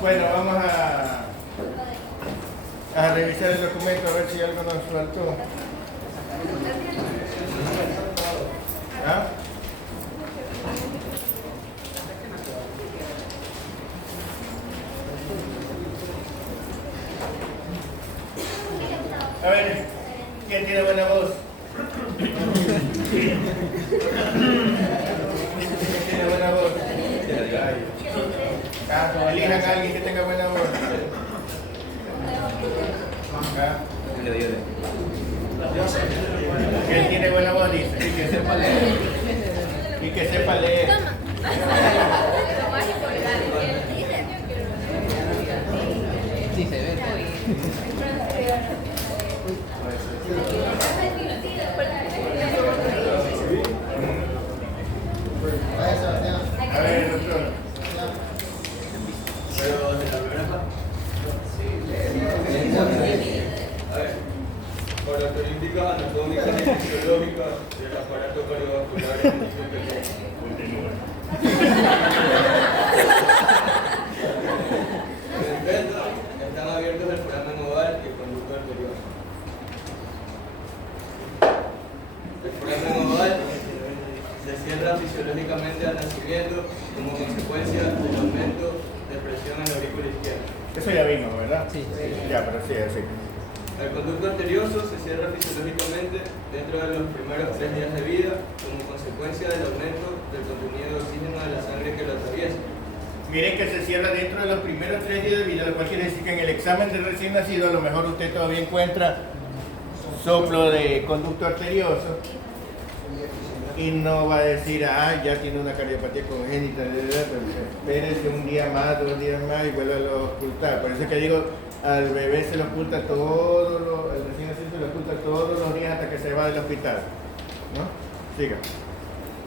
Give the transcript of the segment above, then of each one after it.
Bueno, vamos a revisar el documento a ver si algo nos faltó. ¿Ah? A ver, ¿quién tiene buena voz? ¿Quién tiene buena voz? Elijan a alguien que tenga buena voz. ¿Quién tiene buena voz? Dice. Y que sepa leer. Y que sepa leer. Sí, se ve. A ver, doctor. Pero de la primera parte. A ver, características anatómicas y fisiológicas del aparato cardiovascular en el niño pequeño. En el feto están abiertos el foramen oval y el conducto arterioso. El foramen oval se cierra fisiológicamente al nacimiento como consecuencia del aumento de presión en la aurícula izquierda. Eso ya vimos, ¿verdad? Sí. Ya, pero sí, así. El conducto arterioso se cierra fisiológicamente dentro de los primeros 3 días de vida como consecuencia del aumento del contenido de oxígeno de la sangre que lo atraviesa. Miren que se cierra dentro de los primeros 3 días de vida, lo cual quiere decir que en el examen del recién nacido a lo mejor usted todavía encuentra soplo de conducto arterioso y no va a decir, ah, ya tiene una cardiopatía congénita, espérese un día más, 2 días más y vuelve a ocultar. Por eso es que digo, al bebé se lo oculta al recién nacido se lo oculta todos los días hasta que se va del hospital, ¿no? Siga.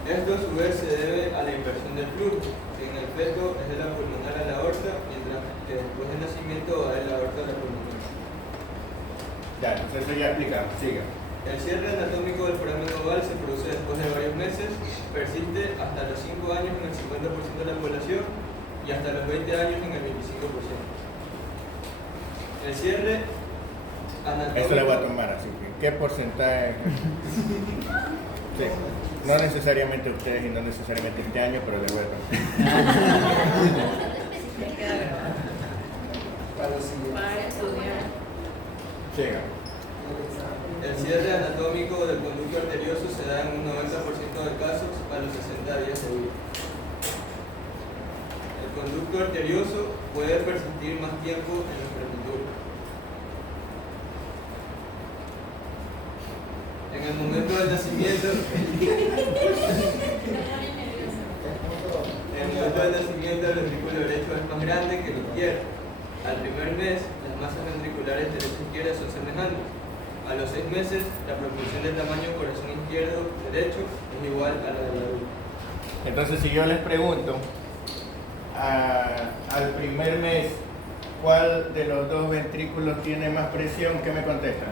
Esto a su vez se debe a la inversión del flujo, que en el feto es de la pulmonar a la aorta, mientras que después del nacimiento va de la aorta a la pulmonar. Ya, entonces eso ya explicamos, siga. El cierre anatómico del foramen oval se produce después de varios meses, persiste hasta los 5 años en el 50% de la población y hasta los 20 años en el 25%. El cierre anatómico... Eso le voy a tomar, así que, ¿qué porcentaje? Sí, no necesariamente ustedes y no necesariamente este año, pero le voy a tomar. Para estudiar. Siga. El cierre anatómico del conducto arterioso se da en un 90% de casos a los 60 días de vida. El conducto arterioso puede persistir más tiempo en los prematuros. En el momento del nacimiento, el ventrículo derecho es más grande que el izquierdo. Al primer mes, las masas ventriculares derecha e izquierda son semejantes. A los 6 meses, la proporción de tamaño corazón izquierdo-derecho es igual a la del adulto. Entonces, si yo les pregunto, al primer mes, ¿cuál de los dos ventrículos tiene más presión? ¿Qué me contestan?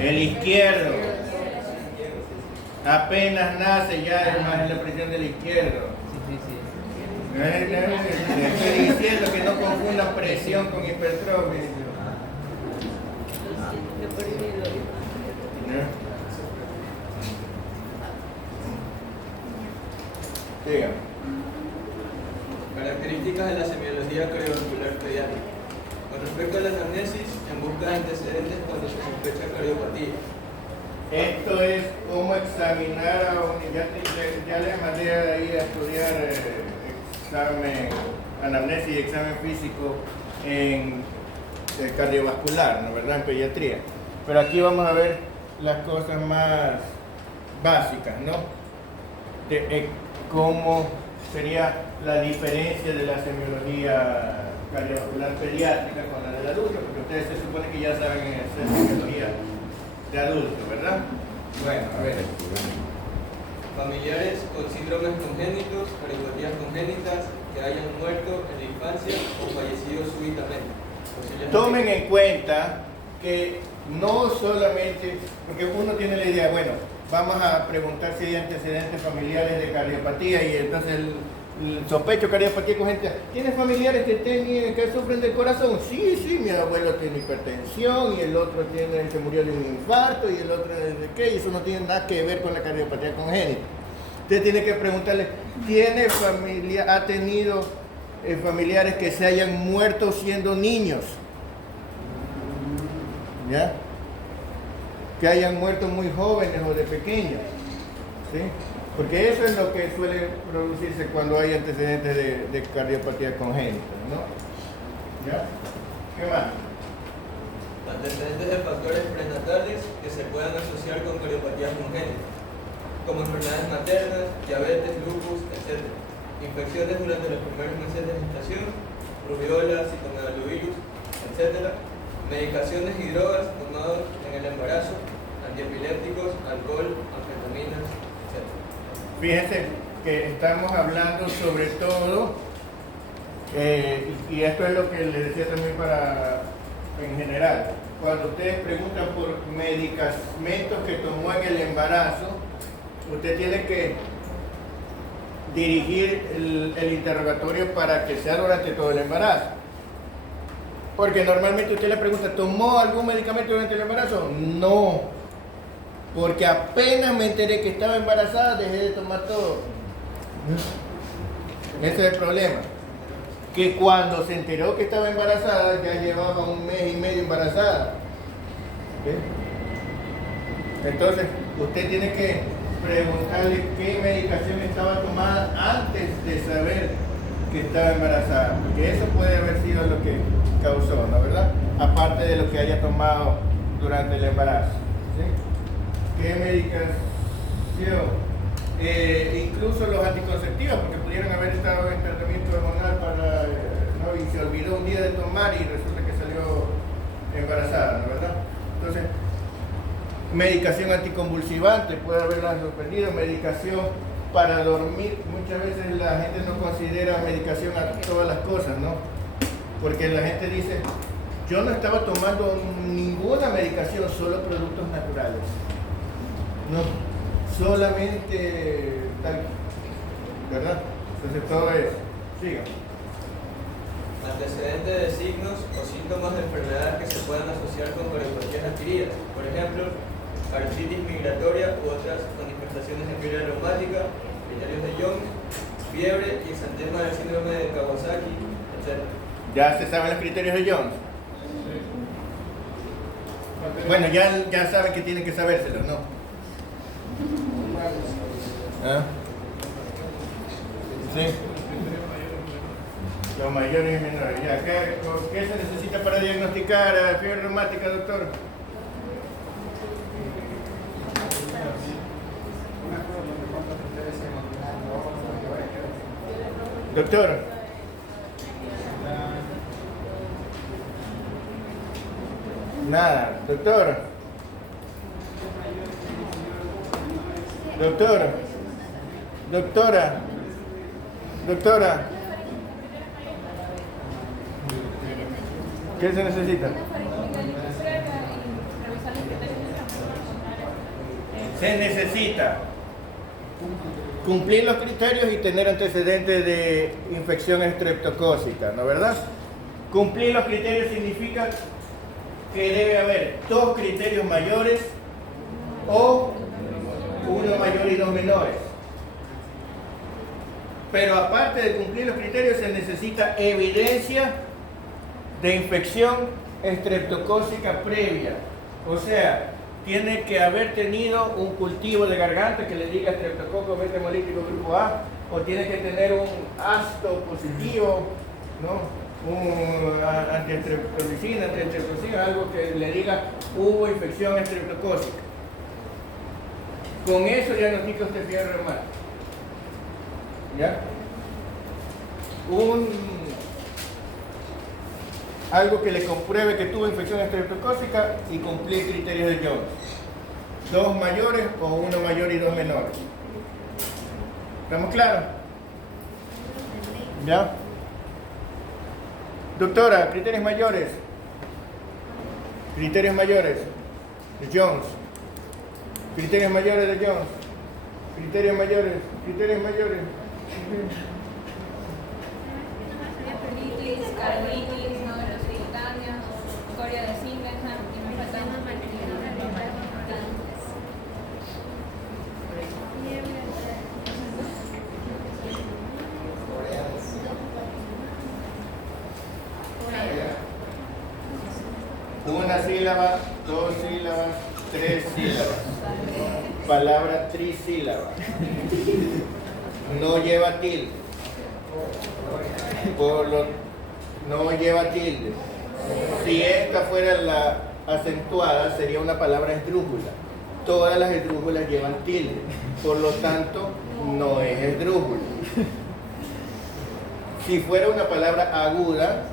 El izquierdo. Apenas nace ya es más la presión del izquierdo. Estoy diciendo que no confundan presión con hipertrofia. Diga. Características de la semiología cardiovascular pediátrica. Con respecto a la anamnesis, en busca de antecedentes cuando se sospecha cardiopatía. Esto es cómo examinar a un... Ya les mandé ahí a estudiar examen, anamnesis y examen físico en cardiovascular, ¿no? ¿Verdad? En pediatría. Pero aquí vamos a ver las cosas más básicas, ¿no? Cómo sería la diferencia de la semiología cardiovascular pediátrica con la del adulto, porque ustedes se supone que ya saben hacer semiología de adulto, ¿verdad? Bueno, a ver. Familiares con síndromes congénitos, cardiopatías congénitas que hayan muerto en la infancia o fallecido súbitamente. Tomen en cuenta que no solamente, porque uno tiene la idea, bueno, vamos a preguntar si hay antecedentes familiares de cardiopatía y entonces el sospecho cardiopatía con gente, ¿tiene familiares que sufren del corazón? Sí, mi abuelo tiene hipertensión y el otro se murió de un infarto y el otro de qué, y eso no tiene nada que ver con la cardiopatía congénita. Usted tiene que preguntarle, ¿ha tenido familiares que se hayan muerto siendo niños? ¿Ya? Que hayan muerto muy jóvenes o de pequeños, ¿sí? Porque eso es lo que suele producirse cuando hay antecedentes de cardiopatía congénita, ¿no? ¿Ya? ¿Qué más? Antecedentes de factores prenatales que se puedan asociar con cardiopatías congénitas, como enfermedades maternas, diabetes, lupus, etc. Infecciones durante los primeros meses de gestación, rubiola, citomegalovirus, etc. Medicaciones y drogas tomadas en el embarazo, antiepilépticos, alcohol, anfetaminas, etc. Fíjense que estamos hablando sobre todo, y esto es lo que les decía también en general, cuando ustedes preguntan por medicamentos que tomó en el embarazo, usted tiene que dirigir el interrogatorio para que sea durante todo el embarazo. Porque normalmente usted le pregunta, ¿tomó algún medicamento durante el embarazo? No, porque apenas me enteré que estaba embarazada, dejé de tomar todo. Ese es el problema. Que cuando se enteró que estaba embarazada, ya llevaba 1 mes y medio embarazada. ¿Sí? Entonces, usted tiene que preguntarle qué medicación estaba tomada antes de saber que estaba embarazada, porque eso puede haber sido lo que causó, ¿no? ¿Verdad? Aparte de lo que haya tomado durante el embarazo. ¿Sí? ¿Qué medicación? Incluso los anticonceptivos, porque pudieron haber estado en tratamiento hormonal ¿no? Y se olvidó un día de tomar y resulta que salió embarazada, ¿no? ¿Verdad? Entonces, medicación anticonvulsivante, puede haberla suspendido, medicación para dormir. Muchas veces la gente no considera medicación a todas las cosas, ¿no? Porque la gente dice, yo no estaba tomando ninguna medicación, solo productos naturales. No, solamente tal, ¿verdad? Entonces todo eso. Siga. Antecedentes de signos o síntomas de enfermedades que se puedan asociar con cardiopatías adquiridas. Por ejemplo, artritis migratoria u otras manifestaciones de fiebre reumática, criterios de Jones, fiebre y exantema del síndrome de Kawasaki, etc. ¿Ya se saben los criterios de Jones? Bueno, ya saben que tienen que sabérselos, ¿no? ¿Ah? Sí. Los mayores y menores. Ya, ¿qué se necesita para diagnosticar fiebre reumática, doctor? Doctor. Nada, doctor. Doctora. ¿Qué se necesita? Se necesita cumplir los criterios y tener antecedentes de infección estreptocócica, ¿no verdad? Cumplir los criterios significa que debe haber 2 criterios mayores o 1 mayor y 2 menores. Pero aparte de cumplir los criterios, se necesita evidencia de infección estreptocócica previa. O sea, tiene que haber tenido un cultivo de garganta que le diga estreptococo beta hemolítico grupo A, o tiene que tener un ácido positivo, ¿no? Un antiestreptolicina, algo que le diga hubo infección estreptocócica. Con eso diagnostica usted fiebre reumática. ¿Ya? Algo que le compruebe que tuvo infección estreptocócica y cumplir criterios de Jones. 2 mayores o 1 mayor y 2 menores. ¿Estamos claros? ¿Ya? Doctora, criterios mayores. Criterios mayores de Jones. Criterios mayores de Jones. Criterios mayores. Criterios mayores. Colitis, carditis, nódulos subcutáneos, coria de Singleton y me faltan Una sílaba, dos sílabas, tres sílabas. Palabra trisílaba. No lleva tilde. No lleva tilde. Si esta fuera la acentuada, sería una palabra esdrújula. Todas las esdrújulas llevan tilde. Por lo tanto, no es esdrújula. Si fuera una palabra aguda,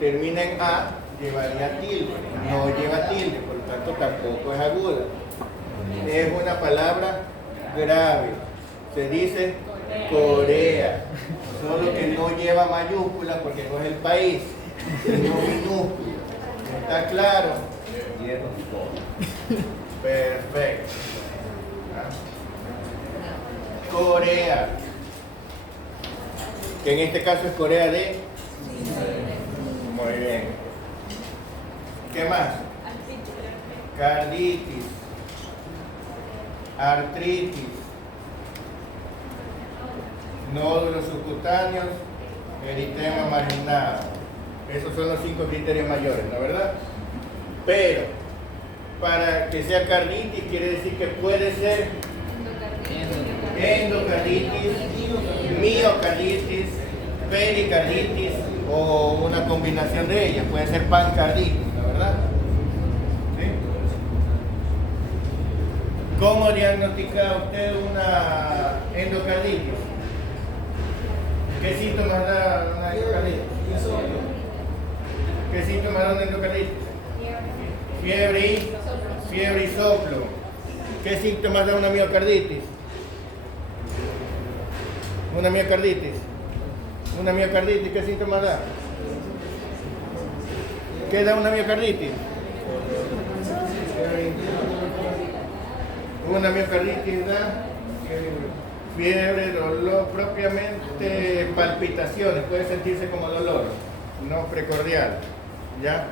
termina en A, llevaría tilde. No lleva tilde, por lo tanto tampoco es aguda. Es una palabra grave. Se dice Corea. Solo que no lleva mayúscula porque no es el país, sino minúscula. ¿Está claro? Perfecto. Corea. Que en este caso es Corea de... Muy bien. ¿Qué más? Carditis. Artritis. Nódulos subcutáneos, eritema marginado. Esos son los 5 criterios mayores, ¿no verdad? Pero, para que sea carditis, quiere decir que puede ser endocarditis, miocarditis, pericarditis o una combinación de ellas. Puede ser pancarditis, ¿no verdad? ¿Sí? ¿Cómo diagnostica usted una endocarditis? ¿Qué síntomas da una endocarditis? ¿Qué síntomas da una endocarditis? Fiebre y soplo. ¿Qué síntomas da una miocarditis? Una miocarditis. Una miocarditis, ¿qué síntomas da? ¿Qué da una miocarditis? Una miocarditis da fiebre, dolor, propiamente palpitaciones, puede sentirse como dolor, no precordial, ¿ya?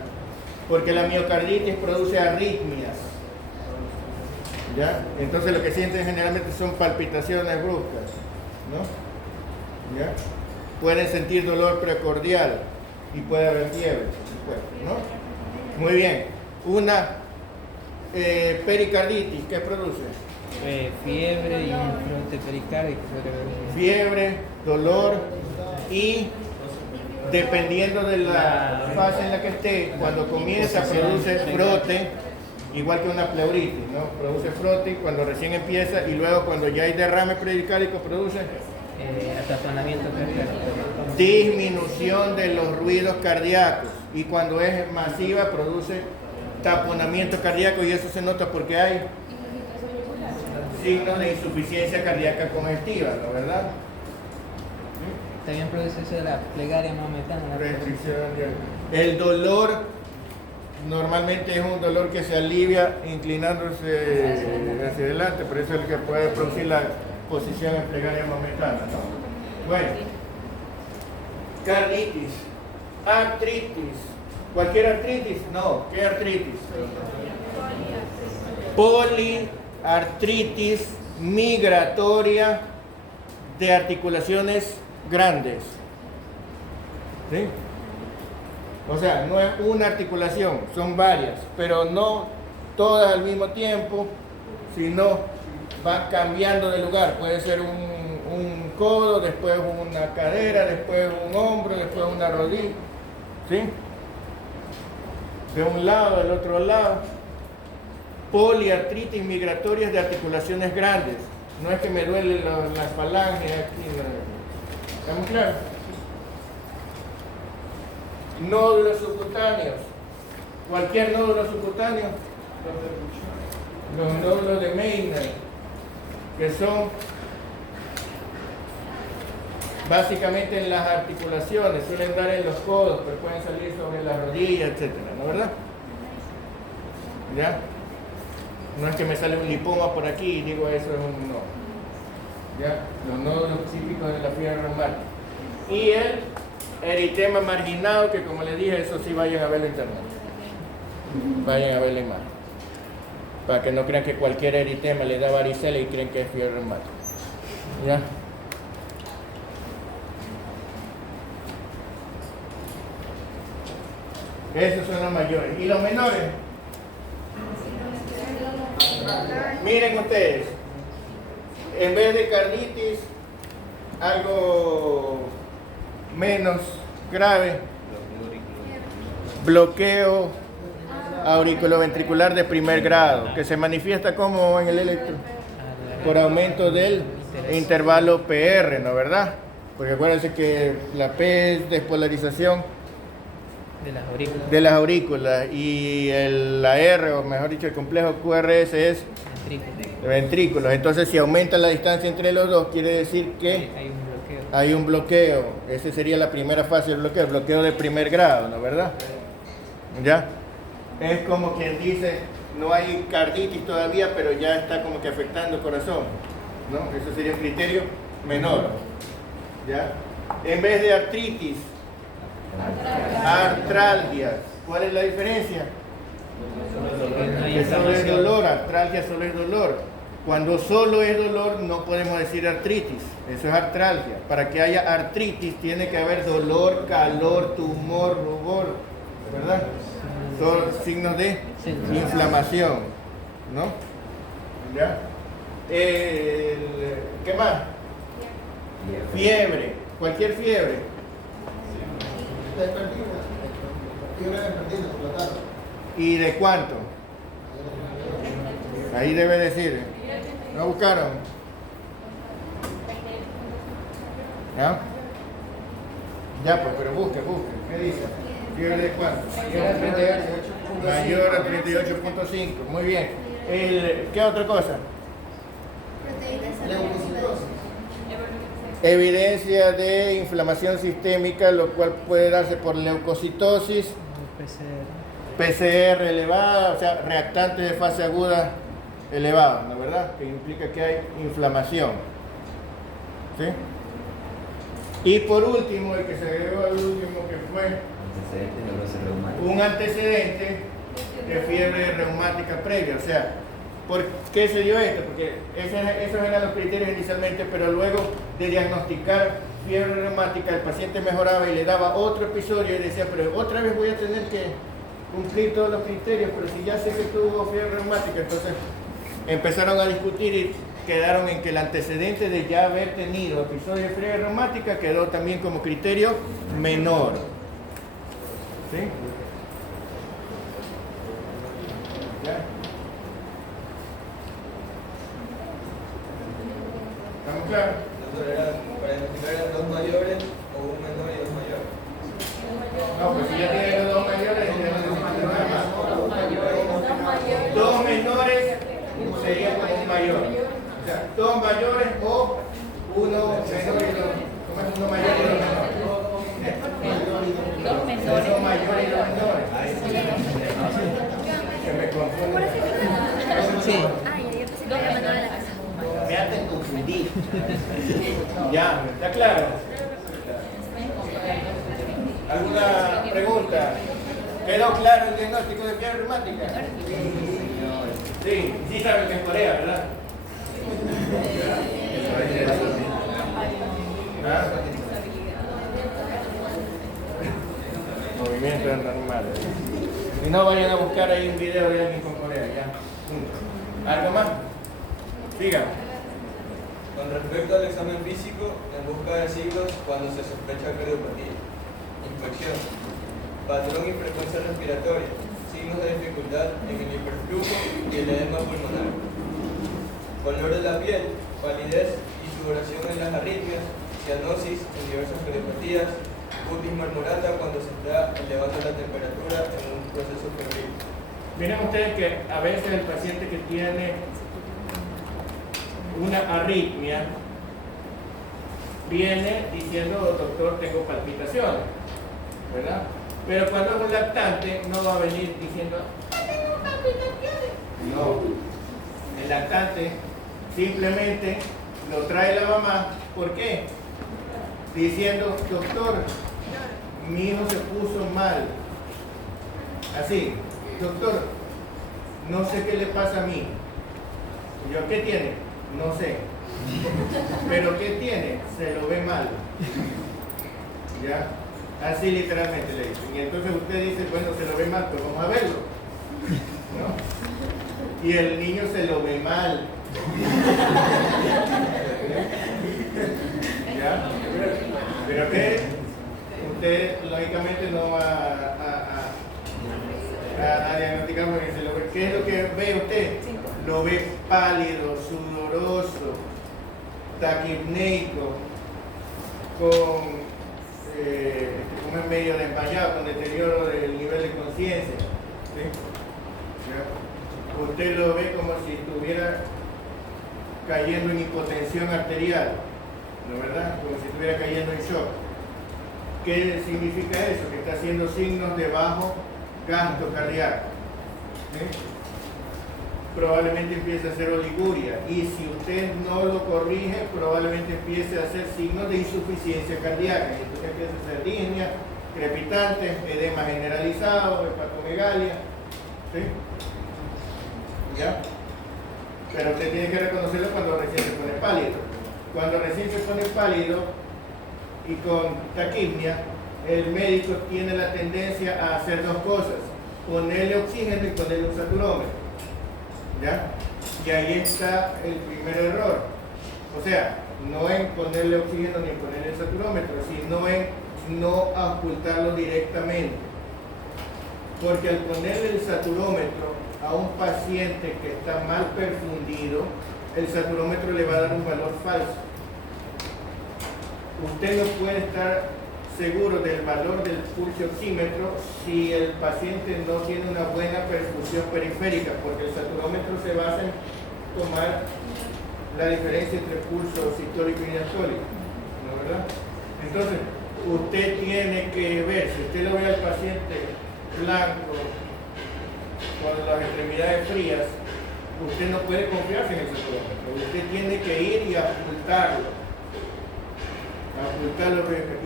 Porque la miocarditis produce arritmias, ¿ya? Entonces lo que sienten generalmente son palpitaciones bruscas, ¿no? ¿Ya? Pueden sentir dolor precordial y puede haber fiebre, ¿no? Muy bien. Una pericarditis, ¿qué produce? Fiebre y un frote pericárdico. Fiebre, dolor y dependiendo de la fase en la que esté, cuando comienza produce frote, igual que una pleuritis, ¿no? Produce frote cuando recién empieza y luego cuando ya hay derrame pericárdico produce Ataponamiento cardíaco. disminución de los ruidos cardíacos y cuando es masiva produce taponamiento cardíaco y eso se nota porque hay signos de insuficiencia cardíaca congestiva, ¿no verdad? También produce eso de la plegaria maometana. Restricción. El dolor normalmente es un dolor que se alivia inclinándose hacia adelante, por eso es el que puede producir la posición en plegaria maometana, ¿no? Bueno, carditis, artritis, ¿cualquier artritis? No, ¿qué artritis? Poliartritis migratoria de articulaciones grandes. ¿Sí? O sea, no es una articulación, son varias, pero no todas al mismo tiempo, sino van cambiando de lugar. Puede ser un codo, después una cadera, después un hombro, después una rodilla. ¿Sí? De un lado, del otro lado. Poliartritis migratorias de articulaciones grandes. No es que me duelen las falanges aquí. No. ¿Estamos claros? Nódulos subcutáneos. Cualquier nódulo subcutáneo. Los nódulos de Meissner, que son básicamente en las articulaciones, suelen dar en los codos, pero pueden salir sobre las rodillas, etc. ¿No verdad? ¿Ya? No es que me sale un lipoma por aquí y digo eso es un nodo. ¿Ya? Los nódulos típicos de la fiebre reumática. Y el eritema marginado, que como les dije, eso sí vayan a verlo en internet. Vayan a ver la imagen. Para que no crean que cualquier eritema le da varicela y creen que es fiebre reumática. ¿Ya? Esos son los mayores. ¿Y los menores? Miren ustedes. En vez de carditis, algo menos grave, bloqueo auriculoventricular de primer grado, que se manifiesta como en el electro, por aumento del intervalo PR, ¿no verdad? Porque acuérdense que la P es despolarización de las aurículas. y la R, o mejor dicho, el complejo QRS es ventrículos. Entonces, si aumenta la distancia entre los dos, quiere decir que hay un bloqueo. Esa sería la primera fase del bloqueo, el bloqueo de primer grado, ¿no verdad? ¿Ya? Es como quien dice, no hay carditis todavía, pero ya está como que afectando el corazón, ¿no? Eso sería un criterio menor. ¿Ya? En vez de artritis, artralgias. ¿Cuál es la diferencia? Que solo es dolor, artralgia solo es dolor. Cuando solo es dolor no podemos decir artritis, eso es artralgia. Para que haya artritis tiene que haber dolor, calor, tumor, rubor, ¿verdad? Son signos de inflamación, ¿no? ¿Ya? ¿Qué más? Fiebre, cualquier fiebre. ¿Y de cuánto? Ahí debe decir. ¿No buscaron? ¿Ya? Ya, pues, pero busque. ¿Qué dice? ¿Fiebre de cuánto? Mayor a 38.5. Muy bien. ¿Qué otra cosa? Evidencia de inflamación sistémica, lo cual puede darse por leucocitosis, PCR elevada, o sea, reactantes de fase aguda elevados, ¿no es verdad? Que implica que hay inflamación. ¿Sí? Y por último, el que se agregó al último, que fue un antecedente de fiebre reumática previa. O sea, ¿por qué se dio esto? Porque esos eran los criterios inicialmente, pero luego de diagnosticar fiebre reumática, el paciente mejoraba y le daba otro episodio y decía, pero otra vez voy a tener que cumplir todos los criterios, pero si ya sé que tuvo fiebre reumática. Entonces empezaron a discutir y quedaron en que el antecedente de ya haber tenido episodio de fiebre reumática quedó también como criterio menor. ¿Sí? ¿Ya? ¿Estamos claros? Para identificar eran dos mayores o un menor y dos mayores. No, pues si ya tiene los dos mayores, ya no necesita nada más. Dos menores sería como un mayor. O sea, dos mayores o uno menor y dos. ¿Cómo es uno mayor y dos menores? Dos menores. Dos mayores y dos menores. Que me confundo. Sí. Dos menores de la casa. Me hacen confundir. Ya, ¿está claro? ¿Alguna pregunta? ¿Quedó claro el diagnóstico de fiebre reumática? Sí, sí saben que es Corea, ¿verdad? ¿Ah? Movimientos normales. Si no, vayan a buscar ahí un video de alguien con Corea, ya. ¿Algo más? Siga. Con respecto al examen físico, en busca de signos cuando se sospecha cardiopatía, infección, patrón y frecuencia respiratoria, signos de dificultad en el hiperflujo y el edema pulmonar, color de la piel, palidez y sudoración en las arritmias, cianosis en diversas cardiopatías, cutis marmorata cuando se está elevando la temperatura en un proceso febril. Miren ustedes que a veces el paciente que tiene una arritmia viene diciendo, doctor, tengo palpitaciones, ¿verdad? Pero cuando es un lactante no va a venir diciendo, tengo palpitaciones. No, El lactante simplemente lo trae la mamá. ¿Por qué? Diciendo, doctor, mi hijo se puso mal. Así, doctor, no sé qué le pasa a mí. Y yo, ¿qué tiene? No sé. ¿Pero qué tiene? Se lo ve mal. ¿Ya? Así literalmente le dicen. Y entonces usted dice, bueno, se lo ve mal, pues vamos a verlo. ¿No? Y el niño se lo ve mal. ¿Ya? Pero que usted lógicamente no va a diagnosticar porque se lo ve. ¿Qué es lo que ve usted? Lo ve pálido, sudoroso, taquipneico, con como es medio desmayado, con deterioro del nivel de conciencia. ¿Sí? ¿Ya? Usted lo ve como si estuviera cayendo en hipotensión arterial, ¿no verdad? Como si estuviera cayendo en shock. ¿Qué significa eso? Que está haciendo signos de bajo gasto cardíaco. ¿Sí? Probablemente empiece a hacer oliguria, y si usted no lo corrige, probablemente empiece a hacer signos de insuficiencia cardíaca, y entonces empieza a hacer disnea, crepitantes, edema generalizado, hepatomegalia. ¿Sí? ¿Ya? Pero usted tiene que reconocerlo cuando recién se pone pálido. Cuando recién se pone pálido y con taquipnia, el médico tiene la tendencia a hacer dos cosas: ponerle oxígeno y ponerle un saturómetro. ¿Ya? Y ahí está el primer error. O sea, no en ponerle oxígeno ni en ponerle el saturómetro, sino en no ocultarlo directamente. Porque al ponerle el saturómetro a un paciente que está mal perfundido, el saturómetro le va a dar un valor falso. Usted no puede estar seguro del valor del pulso oxímetro si el paciente no tiene una buena perfusión periférica, porque el saturómetro se basa en tomar la diferencia entre pulso sistólico y diastólico, ¿no es verdad? Entonces, usted tiene que ver, si usted lo ve al paciente blanco con las extremidades frías, usted no puede confiarse en el saturómetro, usted tiene que ir y ocultarlo,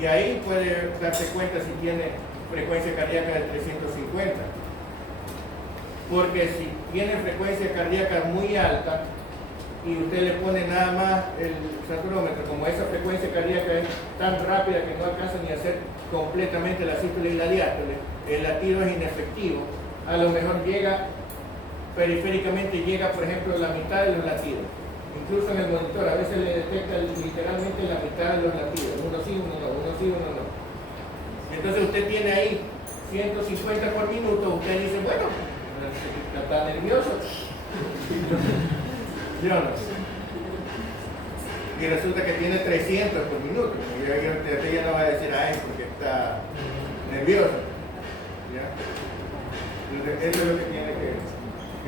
y ahí puede darse cuenta si tiene frecuencia cardíaca de 350, porque si tiene frecuencia cardíaca muy alta y usted le pone nada más el saturómetro, como esa frecuencia cardíaca es tan rápida que no alcanza ni a hacer completamente la sístole y la diástole, el latido es inefectivo, a lo mejor llega periféricamente, llega por ejemplo la mitad de los latidos. Incluso en el monitor a veces le detecta literalmente la mitad de los latidos, uno sí, uno no, uno sí, uno no. Entonces usted tiene ahí 150 por minuto, usted dice, bueno, está nervioso. ¿Sí o no? Y resulta que tiene 300 por minuto. Y usted ya no va a decir, ay, porque está nervioso. ¿Ya? Entonces, eso es lo que tiene que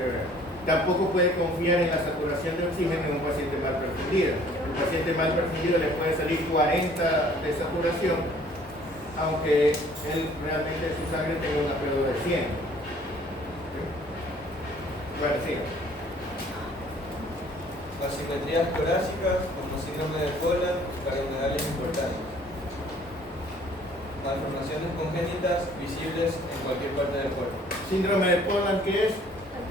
ver. Tampoco puede confiar en la saturación de oxígeno en un paciente mal perfundido. Un paciente mal perfundido le puede salir 40 de saturación, aunque él realmente su sangre tenga una PO de 100. ¿Sí? Bueno, siga. Asimetrías torásicas, como síndrome de Poland, cardiomegalias importantes. Malformaciones congénitas visibles en cualquier parte del cuerpo. Síndrome de Poland, ¿qué es?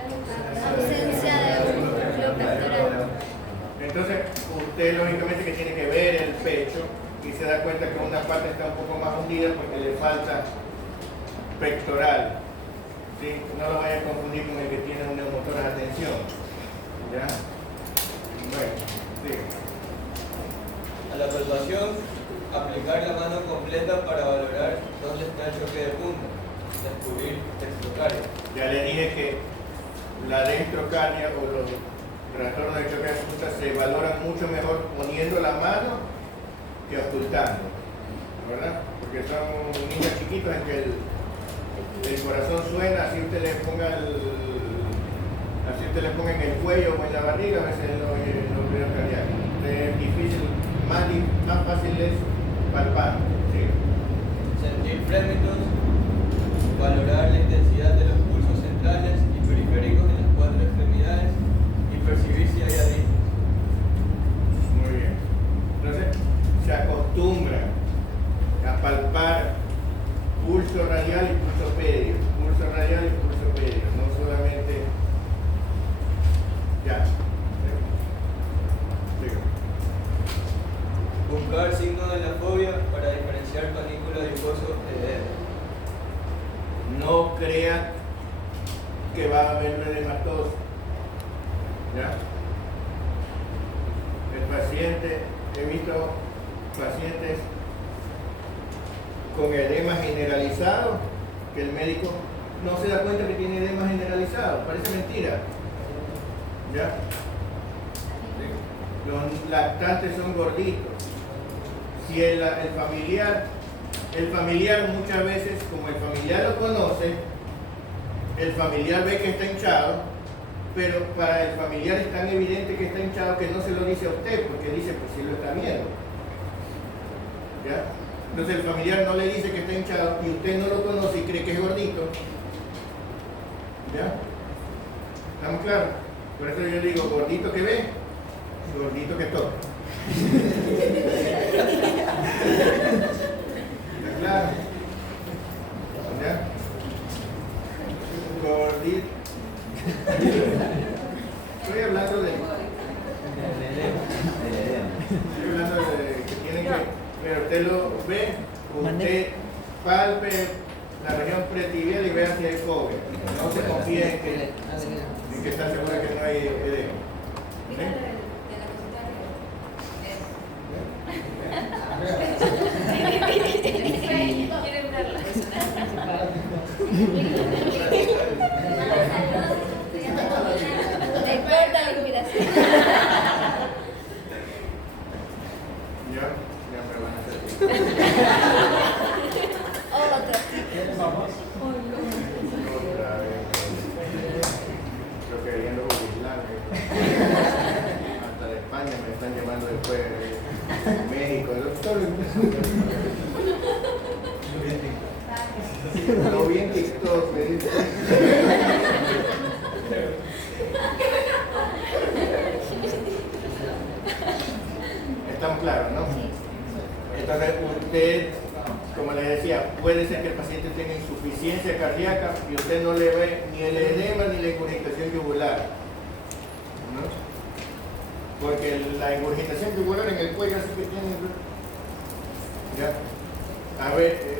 Ausencia de músculo pectoral. Entonces, usted lógicamente que tiene que ver el pecho y se da cuenta que una parte está un poco más hundida porque le falta pectoral. ¿Sí? No lo vaya a confundir con el que tiene un neumotórax de tensión. ¿Ya? Bueno, sí. A la palpación, aplicar la mano completa para valorar dónde está el choque de punta. Descubrir dextrocardia. Ya le dije que la dextrocardia o los trastornos de choque de punta se valoran mucho mejor poniendo la mano que ocultando, ¿verdad? Porque son niños chiquitos en que el corazón suena, así usted le ponga en el cuello o en la barriga, a veces lo ruidos cardíacos. Es difícil, más fácil es palpar. Sí. Sentir frémitos, valorar la intensidad de los pulsos centrales y periféricos en las cuatro extremidades y percibir Buscar signos de la fobia para diferenciar panícula adiposo de edema. No crea que va a haber edematosis. ¿Ya? El paciente, he visto pacientes con edema generalizado, que el médico no se da cuenta que tiene edema generalizado, parece mentira. ¿Ya? Los lactantes son gorditos. Si el familiar muchas veces, como el familiar lo conoce, el familiar ve que está hinchado, pero para el familiar es tan evidente que está hinchado que no se lo dice a usted, porque dice, pues si lo está viendo. ¿Ya? Entonces el familiar no le dice que está hinchado y usted no lo conoce y cree que es gordito. ¿Ya? ¿Estamos claros? Por eso yo digo, gordito que ve, gordito que toca. ¿Está claro? ¿Ya? Gordito. Estoy hablando de... Estoy hablando de que tienen que... Pero usted lo ve, usted palpe la región pretibial y vea si hay fobia. No se confíe en que está segura que no hay edema. ¿Sí? ¿Quieren verla? Experta en inspiración. Ya me van a hacer. Otra. Otra vez. Lo que viendo hasta de España me están llamando después de México, doctor. Lo vi en TikTok, me dice. Estamos claros, ¿no? Entonces usted, como les decía, puede ser que el paciente tenga insuficiencia cardíaca y usted no le ve ni el edema ni la ingurgitación yugular, ¿no? Porque la ingurgitación yugular en el cuello así que tiene, ¿ya? A ver,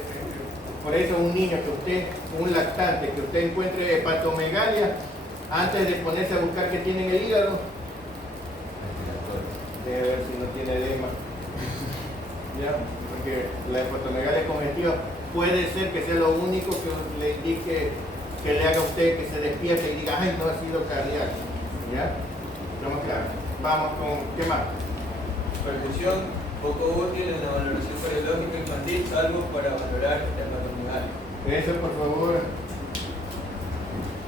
por eso un niño que usted, un lactante, que usted encuentre hepatomegalia, antes de ponerse a buscar qué tiene en el hígado, debe ver si no tiene edema. ¿Ya? Porque la hepatomegalia congestiva puede ser que sea lo único que le indique, que le haga a usted que se despierte y diga, ay, no ha sido cardíaco. ¿Ya? ¿Estamos claros? Vamos con, ¿qué más? Perfusión poco útil en la valoración cardiológica infantil, salvo para valorar hepatomegalia. Eso, por favor.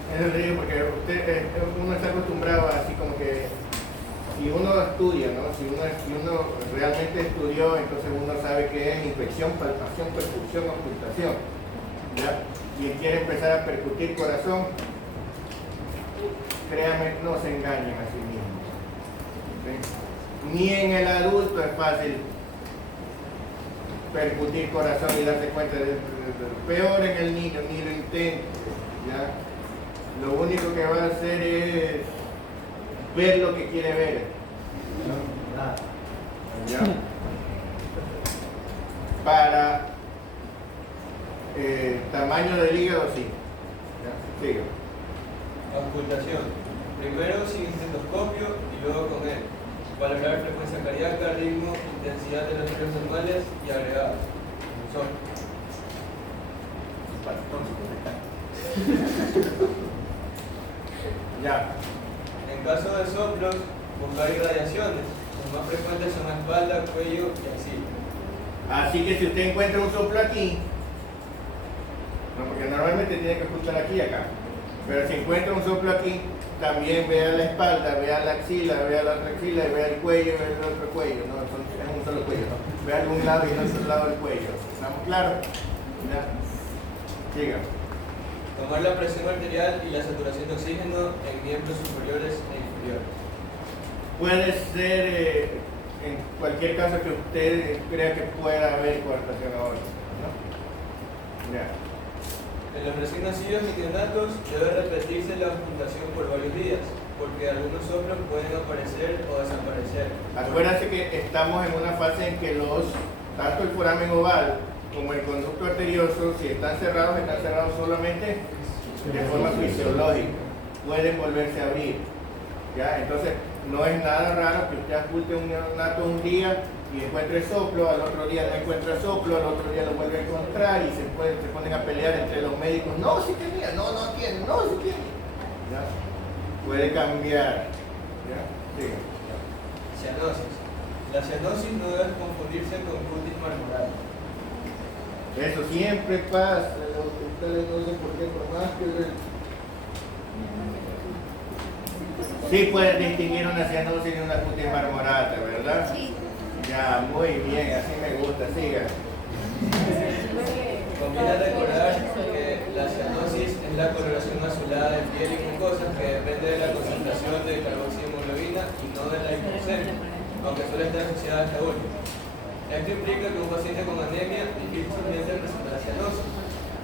Eso le digo porque uno está acostumbrado así como que si uno estudia, ¿no? Si uno realmente estudió, entonces uno sabe que es infección, palpación, perfusión, ocultación. ¿Ya? Y quiere empezar a percutir corazón, créanme, no se engañen a sí mismos. ¿Sí? Ni en el adulto es fácil percutir corazón y darse cuenta peor en el niño, ni lo intente. ¿Ya? Lo único que va a hacer es ver lo que quiere ver. ¿Ya? Para tamaño del hígado, sí. ¿Ya? Sigue. Auscultación. Primero sin estetoscopio y luego con él. Valorar frecuencia cardíaca, ritmo, intensidad de los ritmos normales y agregados. Son. Ya. En caso de soplos, buscar irradiaciones. Los más frecuentes son la espalda, cuello y axila. Así que si usted encuentra un soplo aquí, no, porque normalmente tiene que escuchar aquí y acá, pero si encuentra un soplo aquí, también vea la espalda, vea la axila, vea la otra axila y vea el cuello y vea el otro cuello. No, es un solo cuello, ¿no? Vea algún lado y el otro lado del cuello. ¿Estamos claros? ¿Ya? Siga. Tomar la presión arterial y la saturación de oxígeno en miembros superiores e inferiores. Puede ser en cualquier caso que usted crea que pueda haber coartación aórtica, ¿no? Ya. En los recién nacidos y neonatos debe repetirse la auscultación por varios días, porque algunos soplos pueden aparecer o desaparecer cero. Acuérdense que estamos en una fase en que tanto el foramen oval como el conducto arterioso, si están cerrados solamente de forma fisiológica. Pueden volverse a abrir. ¿Ya? Entonces, no es nada raro que usted oculte un neonato un día y encuentre soplo, al otro día no encuentra soplo, al otro día lo vuelve a encontrar y se ponen a pelear entre los médicos. No, sí tenía, no tiene, no, sí tiene. ¿Ya? Puede cambiar. ¿Ya? Siga. Cianosis. La cianosis no debe confundirse con cutis marmoral. Eso siempre pasa, en los hospitales no sé por qué, por más que... Sí pueden distinguir una cianosis de una cutis marmorata, ¿verdad? Sí. Ya, muy bien, así me gusta, siga. Conviene recordar que la cianosis es la coloración azulada de piel y mucosas que depende de la concentración de carboxihemoglobina y no de la hipoglucemia, aunque suele estar asociada a esta última. Esto implica que un paciente con anemia difícilmente presentará cianosis,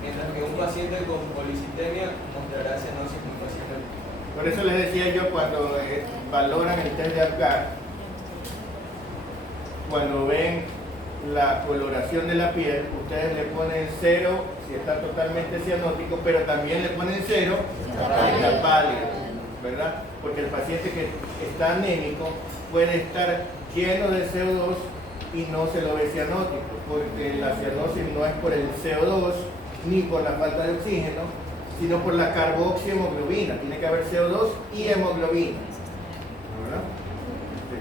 mientras que un paciente con policitemia mostrará cianosis muy fácilmente. Por eso les decía yo, cuando valoran el test de Apgar, cuando ven la coloración de la piel, ustedes le ponen 0 si está totalmente cianótico, pero también le ponen 0 si está pálido, ¿verdad? Porque el paciente que está anémico puede estar lleno de CO2 y no se lo ve cianótico, porque la cianosis no es por el CO2 ni por la falta de oxígeno, sino por la carboxihemoglobina. Tiene que haber CO2 y hemoglobina, ¿verdad? Sí.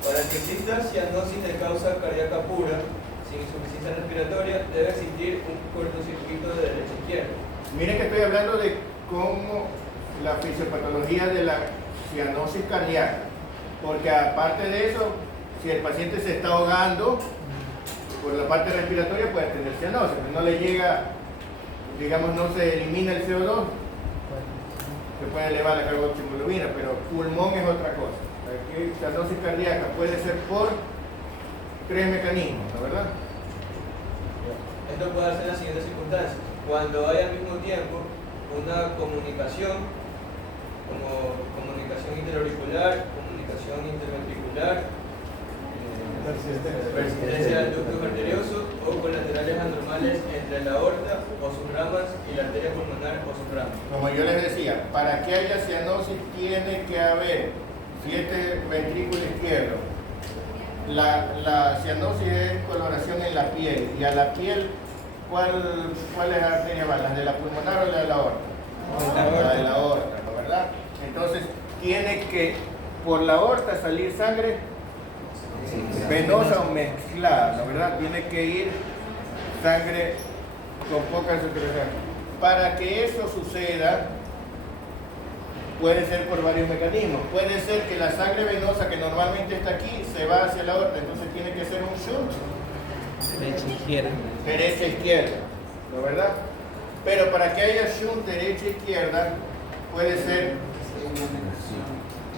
Para que exista cianosis de causa cardíaca pura, sin insuficiencia respiratoria, debe existir un cortocircuito de derecha a izquierda. Miren que estoy hablando de cómo la fisiopatología de la cianosis cardíaca, porque aparte de eso, si el paciente se está ahogando por la parte respiratoria puede tener cianosis, pero no le llega, digamos, no se elimina el CO2, se puede elevar la carboxihemoglobina, pero pulmón es otra cosa. Aquí cianosis cardíaca puede ser por 3 mecanismos, ¿no, verdad? Esto puede darse en las siguientes circunstancias. Cuando hay al mismo tiempo una comunicación, como comunicación interauricular, comunicación interventricular, persistencia del ducto arterioso o colaterales anormales entre la aorta o sus ramas y la arteria pulmonar o sus ramas. Como yo les decía, para que haya cianosis tiene que haber 7 ventrículos izquierdos. La cianosis es coloración en la piel, y a la piel, ¿cuáles arterias van? ¿Las de la pulmonar o la de la aorta? La de la aorta, ¿no, verdad? Entonces, tiene que por la aorta salir sangre venosa o mezclada, ¿no, verdad? Tiene que ir sangre con poca circulación. Para que eso suceda, puede ser por varios mecanismos. Puede ser que la sangre venosa que normalmente está aquí se va hacia la aorta, entonces tiene que ser un shunt derecha-izquierda, ¿no, verdad? Pero para que haya shunt derecha-izquierda, puede ser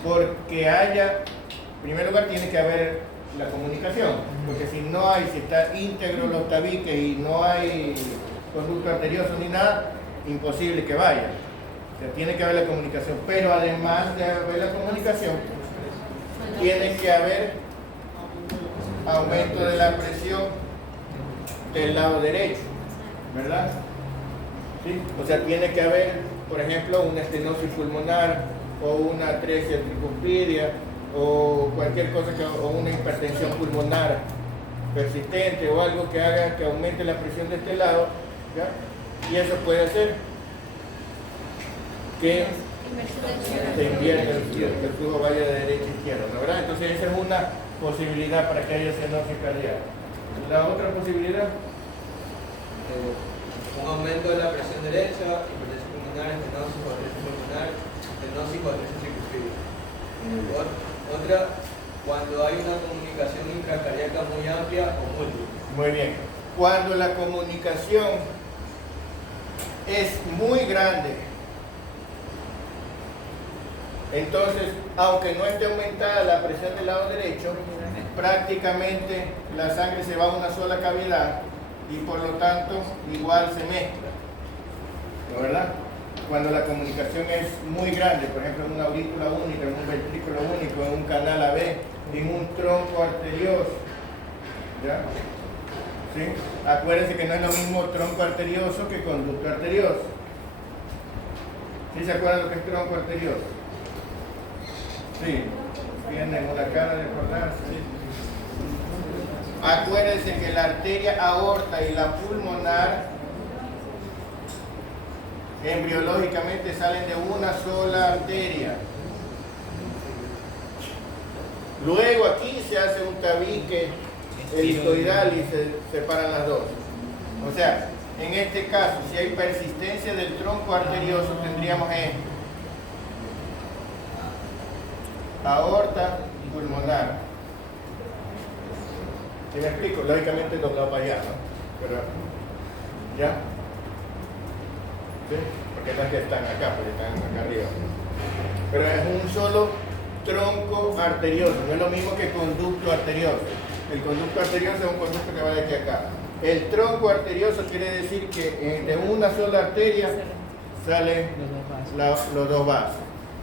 porque haya, en primer lugar, tiene que haber la comunicación, porque si no hay, si está íntegro los tabiques y no hay conducto arterioso ni nada, imposible que vaya. O sea, tiene que haber la comunicación, pero además de haber la comunicación, tiene que haber aumento de la presión del lado derecho, ¿verdad? ¿Sí? O sea, tiene que haber, por ejemplo, una estenosis pulmonar o una atresia tricuspidia o cualquier cosa, o una hipertensión pulmonar persistente o algo que haga que aumente la presión de este lado, ¿ya? Y eso puede hacer que se invierta que el flujo vaya de derecha a izquierda, ¿no, verdad? Entonces esa es una posibilidad para que haya cianosis cardíaca. La otra posibilidad, Un aumento de la presión derecha, hipertensión pulmonar, estenosis o atresia pulmonar, estenosis o atresia tricuspidia. Otra, cuando hay una comunicación intracardíaca muy amplia o múltiple. muy bien, cuando la comunicación es muy grande, entonces, aunque no esté aumentada la presión del lado derecho, prácticamente la sangre se va a una sola cavidad y por lo tanto igual se mezcla, ¿no, verdad? Cuando la comunicación es muy grande, por ejemplo en una aurícula única, en un ventrículo único, en un canal AB, en un tronco arterioso. ¿Ya? ¿Sí? Acuérdense que no es lo mismo tronco arterioso que conducto arterioso. ¿Sí se acuerdan lo que es tronco arterioso? Sí. Tienen una cara de acordarse. Acuérdense que la arteria aorta y la pulmonar embriológicamente salen de una sola arteria. Luego aquí se hace un tabique helicoidal y se separan las dos. O sea, en este caso, si hay persistencia del tronco arterioso, tendríamos aorta pulmonar. ¿Sí me explico? Lógicamente doblado para allá, ¿no? Pero, ¿ya? ¿Sí? Porque no es que están acá, porque están acá arriba. Pero es un solo tronco arterioso, no es lo mismo que conducto arterioso. El conducto arterioso es un conducto que va de aquí a acá. El tronco arterioso quiere decir que de una sola arteria salen los dos vasos.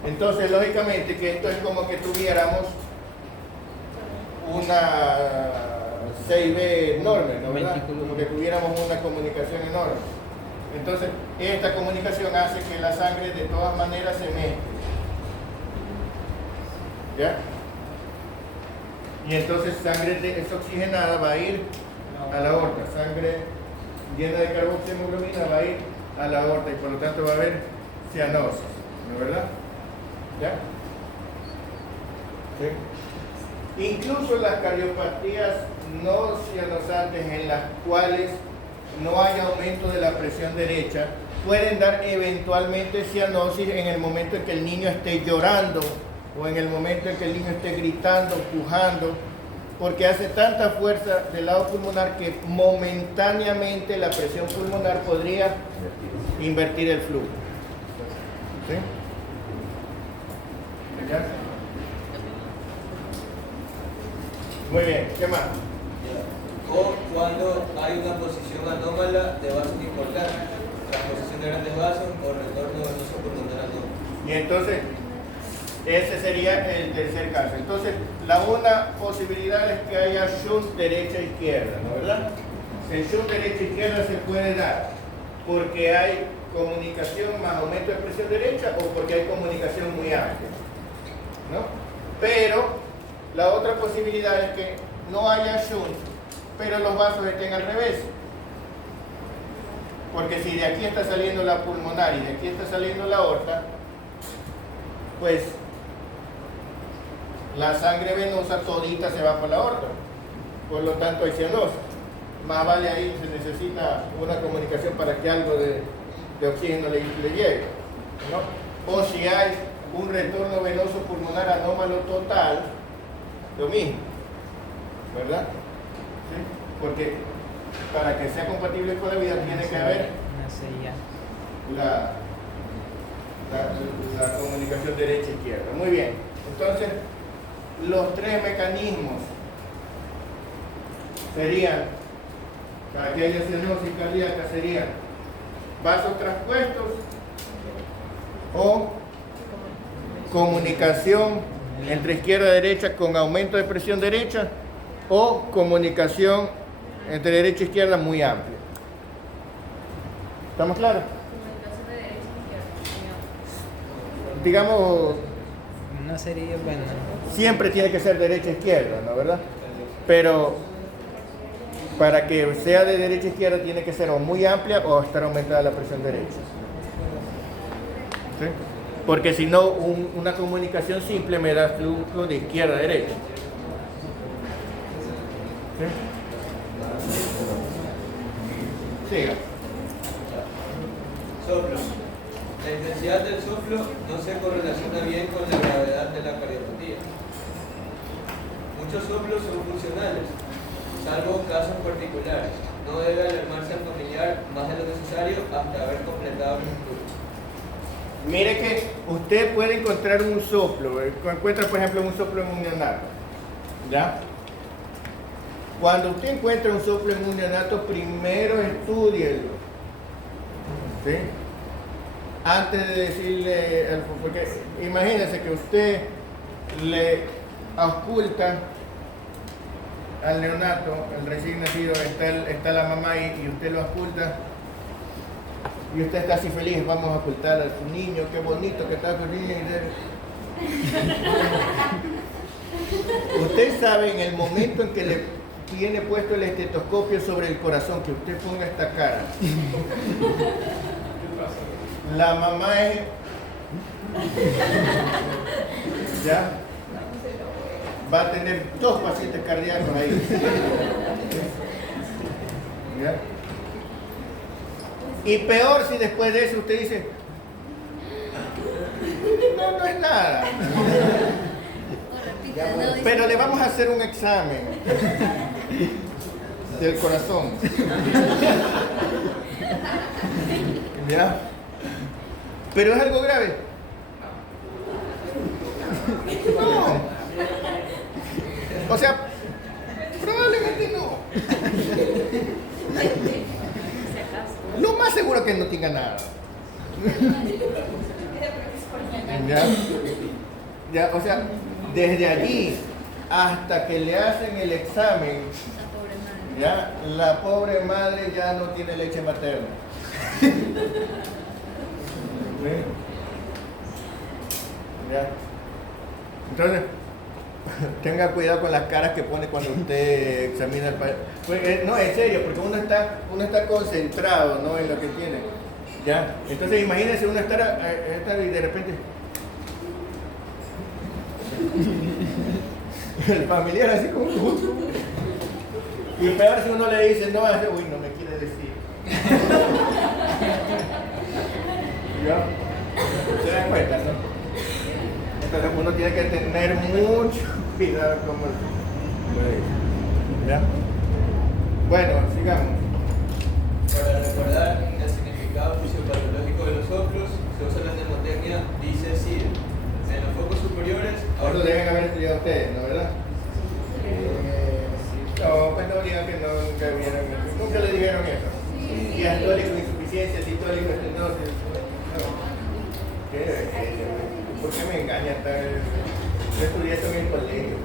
Entonces, lógicamente, que esto es como que tuviéramos una 6B enorme, ¿no? ¿Verdad? Como que tuviéramos una comunicación enorme. Entonces, esta comunicación hace que la sangre de todas maneras se mezcle. ¿Ya? Y entonces sangre desoxigenada va a ir a la aorta, sangre llena de carboxiemoglobina va a ir a la aorta y por lo tanto va a haber cianosis, ¿no es verdad? ¿Ya? ¿Sí? Incluso las cardiopatías no cianosantes en las cuales no hay aumento de la presión derecha pueden dar eventualmente cianosis en el momento en que el niño esté llorando o en el momento en que el niño esté gritando, pujando, porque hace tanta fuerza del lado pulmonar que momentáneamente la presión pulmonar podría invertir el flujo. ¿Sí? ¿Ya? Muy bien, ¿qué más? O cuando hay una posición anómala de vasos importantes, transposición de grandes vasos o retorno venoso pulmonar anómalo. Y entonces, ese sería el tercer caso. Entonces, la una posibilidad es que haya shunt derecha-izquierda, ¿no verdad? El shunt derecha-izquierda se puede dar porque hay comunicación más aumento de presión derecha o porque hay comunicación muy amplia, ¿no? Pero la otra posibilidad es que no haya shunt, pero los vasos estén al revés. Porque si de aquí está saliendo la pulmonar y de aquí está saliendo la aorta, pues la sangre venosa todita se va por la aorta. Por lo tanto hay cianosis. Más vale ahí se necesita una comunicación para que algo de oxígeno le llegue, ¿no? O si hay un retorno venoso pulmonar anómalo total, lo mismo, ¿verdad? ¿Sí? Porque para que sea compatible con la vida tiene que haber la comunicación derecha-izquierda. Muy bien, entonces los tres mecanismos serían, para que haya cianosis cardíaca, serían vasos traspuestos o comunicación entre izquierda y derecha con aumento de presión derecha o comunicación entre derecha e izquierda muy amplia. ¿Estamos claros? Comunicación de derecha a izquierda. Digamos, No sería bueno. siempre tiene que ser derecha e izquierda, ¿no verdad? Pero para que sea de derecha a izquierda tiene que ser o muy amplia o estar aumentada la presión derecha. ¿Sí? Porque si no, una comunicación simple me da flujo de izquierda a derecha. ¿Sí? Siga. Soplo. La intensidad del soplo no se correlaciona bien con la gravedad de la cardiopatía. Muchos soplos son funcionales, salvo casos particulares. No debe alarmarse al familiar más de lo necesario hasta haber completado el estudio. Mire que usted puede encontrar un soplo, encuentra por ejemplo un soplo en un neonato, ¿ya? Cuando usted encuentra un soplo en un neonato, primero estúdielo, ¿sí? Antes de decirle, porque imagínese que usted le ausculta al neonato, el recién nacido, está la mamá y usted lo ausculta y usted está así feliz, vamos a ocultar a su niño, qué bonito que está su niño. Usted sabe en el momento en que le tiene puesto el estetoscopio sobre el corazón, que usted ponga esta cara. La mamá es... ¿Ya? Va a tener 2 pacientes cardíacos ahí. ¿Ya? Y peor si después de eso usted dice, no es nada. Pero le vamos a hacer un examen del corazón. ¿Ya? Pero es algo grave. No. O sea, probablemente no. Lo más seguro que no tenga nada. ¿Ya? Ya, o sea, desde allí hasta que le hacen el examen, ya, la pobre madre ya no tiene leche materna. ¿Ya? Entonces, tenga cuidado con las caras que pone cuando usted examina el paciente. Pues, no, en serio, porque uno está concentrado, ¿no?, en lo que tiene. ¿Ya? Entonces imagínense uno estar y de repente el familiar así como y peor si uno le dice no, uy, no me quiere decir. ¿Ya? ¿Se dan cuenta, no? Entonces uno tiene que tener mucho cuidado como ¿ya? Bueno, sigamos. Para recordar el significado fisiopatológico de los soplos, se usa la mnemotecnia dice CIDE. En los focos superiores, Ahora deben haber estudiado ustedes, ¿no, verdad? No, pues no digan que no, nunca le dijeron eso. Diastólico, insuficiencia, sistólico, estenosis. No. ¿Qué es eso? ¿Por qué me engañan? Yo estudié esto en el colegio.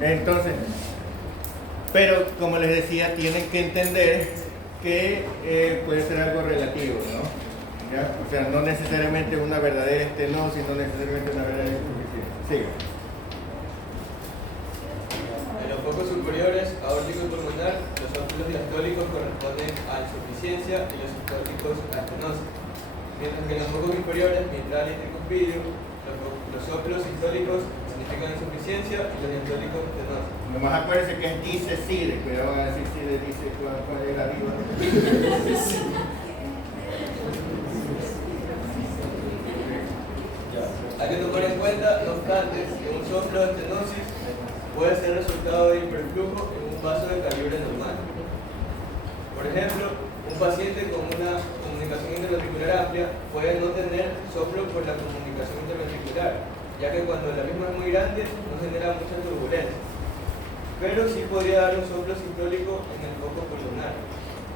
Entonces, pero como les decía, tienen que entender que puede ser algo relativo, ¿no? ¿Ya? O sea, no necesariamente una verdadera estenosis, no necesariamente una verdadera insuficiencia. Sigue. En los focos superiores, aórtico y pulmonar, los soplos diastólicos corresponden a insuficiencia y los sistólicos a estenosis. Mientras que en los focos inferiores, mitral y tricuspidio, los soplos sistólicos significan insuficiencia y los diastólicos estenosis. Nomás acuérdense que es dice CIDE, pero van a decir CIDE, dice cuál es arriba. Hay que tomar en cuenta, no obstante, que un soplo de estenosis puede ser resultado de hiperflujo en un vaso de calibre normal. Por ejemplo, un paciente con una comunicación interventricular amplia puede no tener soplo por la comunicación interventricular, ya que cuando la misma es muy grande no genera mucha turbulencia. Pero sí podría dar un soplo sistólico en el foco pulmonar,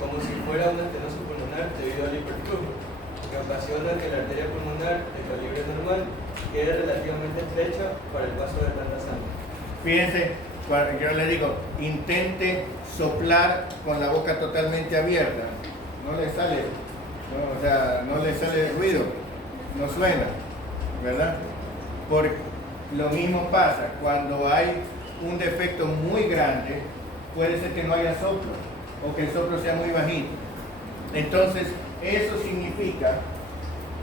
como si fuera una estenosis pulmonar debido al hiperflujo, que ocasiona que la arteria pulmonar de calibre normal quede relativamente estrecha para el paso de tanta sangre. Fíjense, cuando yo le digo, intente soplar con la boca totalmente abierta. No le sale, no, o sea, no le sale ruido, no suena, ¿verdad? Porque lo mismo pasa cuando hay un defecto muy grande, puede ser que no haya soplo o que el soplo sea muy bajito. Entonces, eso significa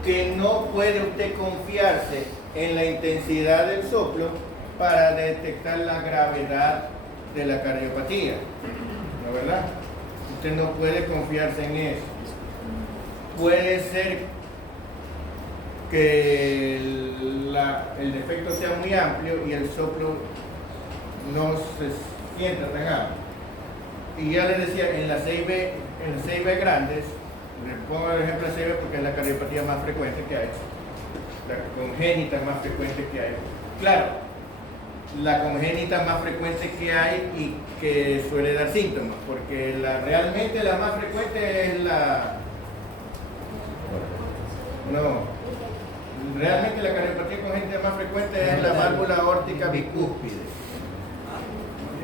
que no puede usted confiarse en la intensidad del soplo para detectar la gravedad de la cardiopatía, ¿no, verdad? Usted no puede confiarse en eso. Puede ser que el defecto sea muy amplio y el soplo no se sienta tan amplio. Y ya les decía, en las 6B grandes, les pongo el ejemplo de 6B porque es la cardiopatía más frecuente que hay, la congénita más frecuente que hay. Claro, la congénita más frecuente que hay y que suele dar síntomas, porque realmente la más frecuente es realmente la cardiopatía congénita más frecuente es la válvula aórtica bicúspide,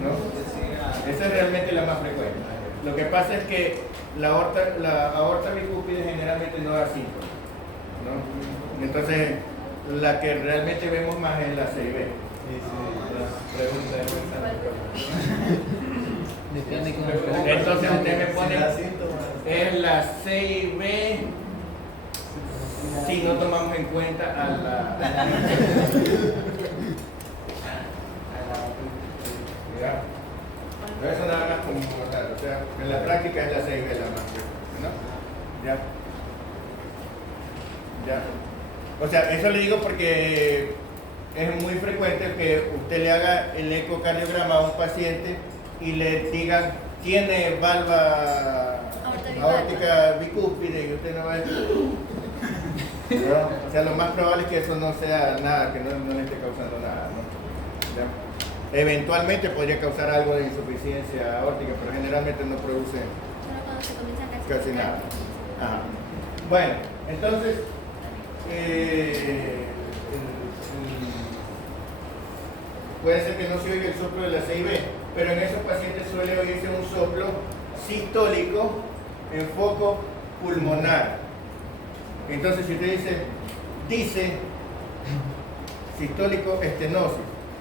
¿no? Esa es realmente la más frecuente. Lo que pasa es que la aorta bicúspide generalmente no da síntomas, ¿no? Entonces, la que realmente vemos más es la CIB. Depende cómo lo Entonces usted me pone es la CIB si no tomamos en cuenta a la ya. Pero eso nada más como tal, o sea, en la práctica es la CIB la más frecuente, ¿no? Ya. Ya. O sea, eso le digo porque es muy frecuente que usted le haga el ecocardiograma a un paciente y le digan, tiene valva aórtica bicúspide y usted no va a decir, ¿no? O sea, lo más probable es que eso no sea nada, que no le esté causando nada, ¿no? ¿Ya? Eventualmente podría causar algo de insuficiencia aórtica, pero generalmente no produce casi nada. Ajá. Bueno, entonces puede ser que no se oiga el soplo de la CIB, pero en esos pacientes suele oírse un soplo sistólico en foco pulmonar. Entonces, si usted dice sistólico estenosis,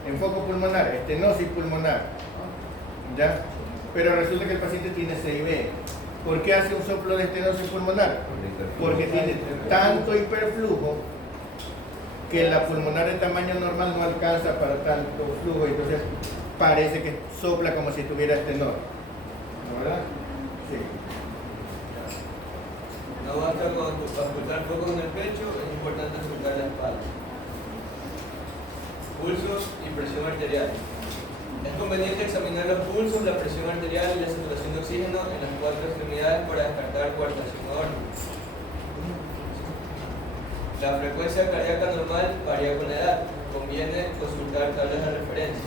en foco pulmonar, estenosis pulmonar, ¿ya? Pero resulta que el paciente tiene CIB. ¿Por qué hace un soplo de estenosis pulmonar? Porque tiene tanto hiperflujo que la pulmonar de tamaño normal no alcanza para tanto flujo, entonces parece que sopla como si tuviera estenor, ¿no, verdad? Sí. No basta con ocultar foco en el pecho, es importante soltar la espalda. Pulsos y presión arterial. Es conveniente examinar los pulsos, la presión arterial y la saturación de oxígeno en las 4 extremidades para descartar coartación aórtica. La frecuencia cardíaca normal varía con la edad. Conviene consultar tablas de referencia.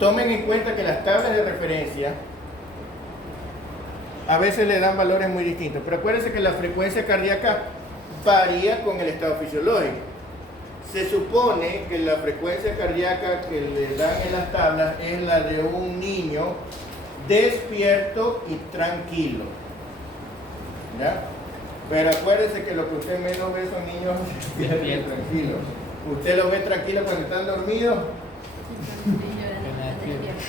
Tomen en cuenta que las tablas de referencia a veces le dan valores muy distintos, pero acuérdense que la frecuencia cardíaca varía con el estado fisiológico. Se supone que la frecuencia cardíaca que le dan en las tablas es la de un niño despierto y tranquilo, ¿ya? Pero acuérdense que lo que usted menos ve son niños despiertos y tranquilos. Usted los ve tranquilos cuando están dormidos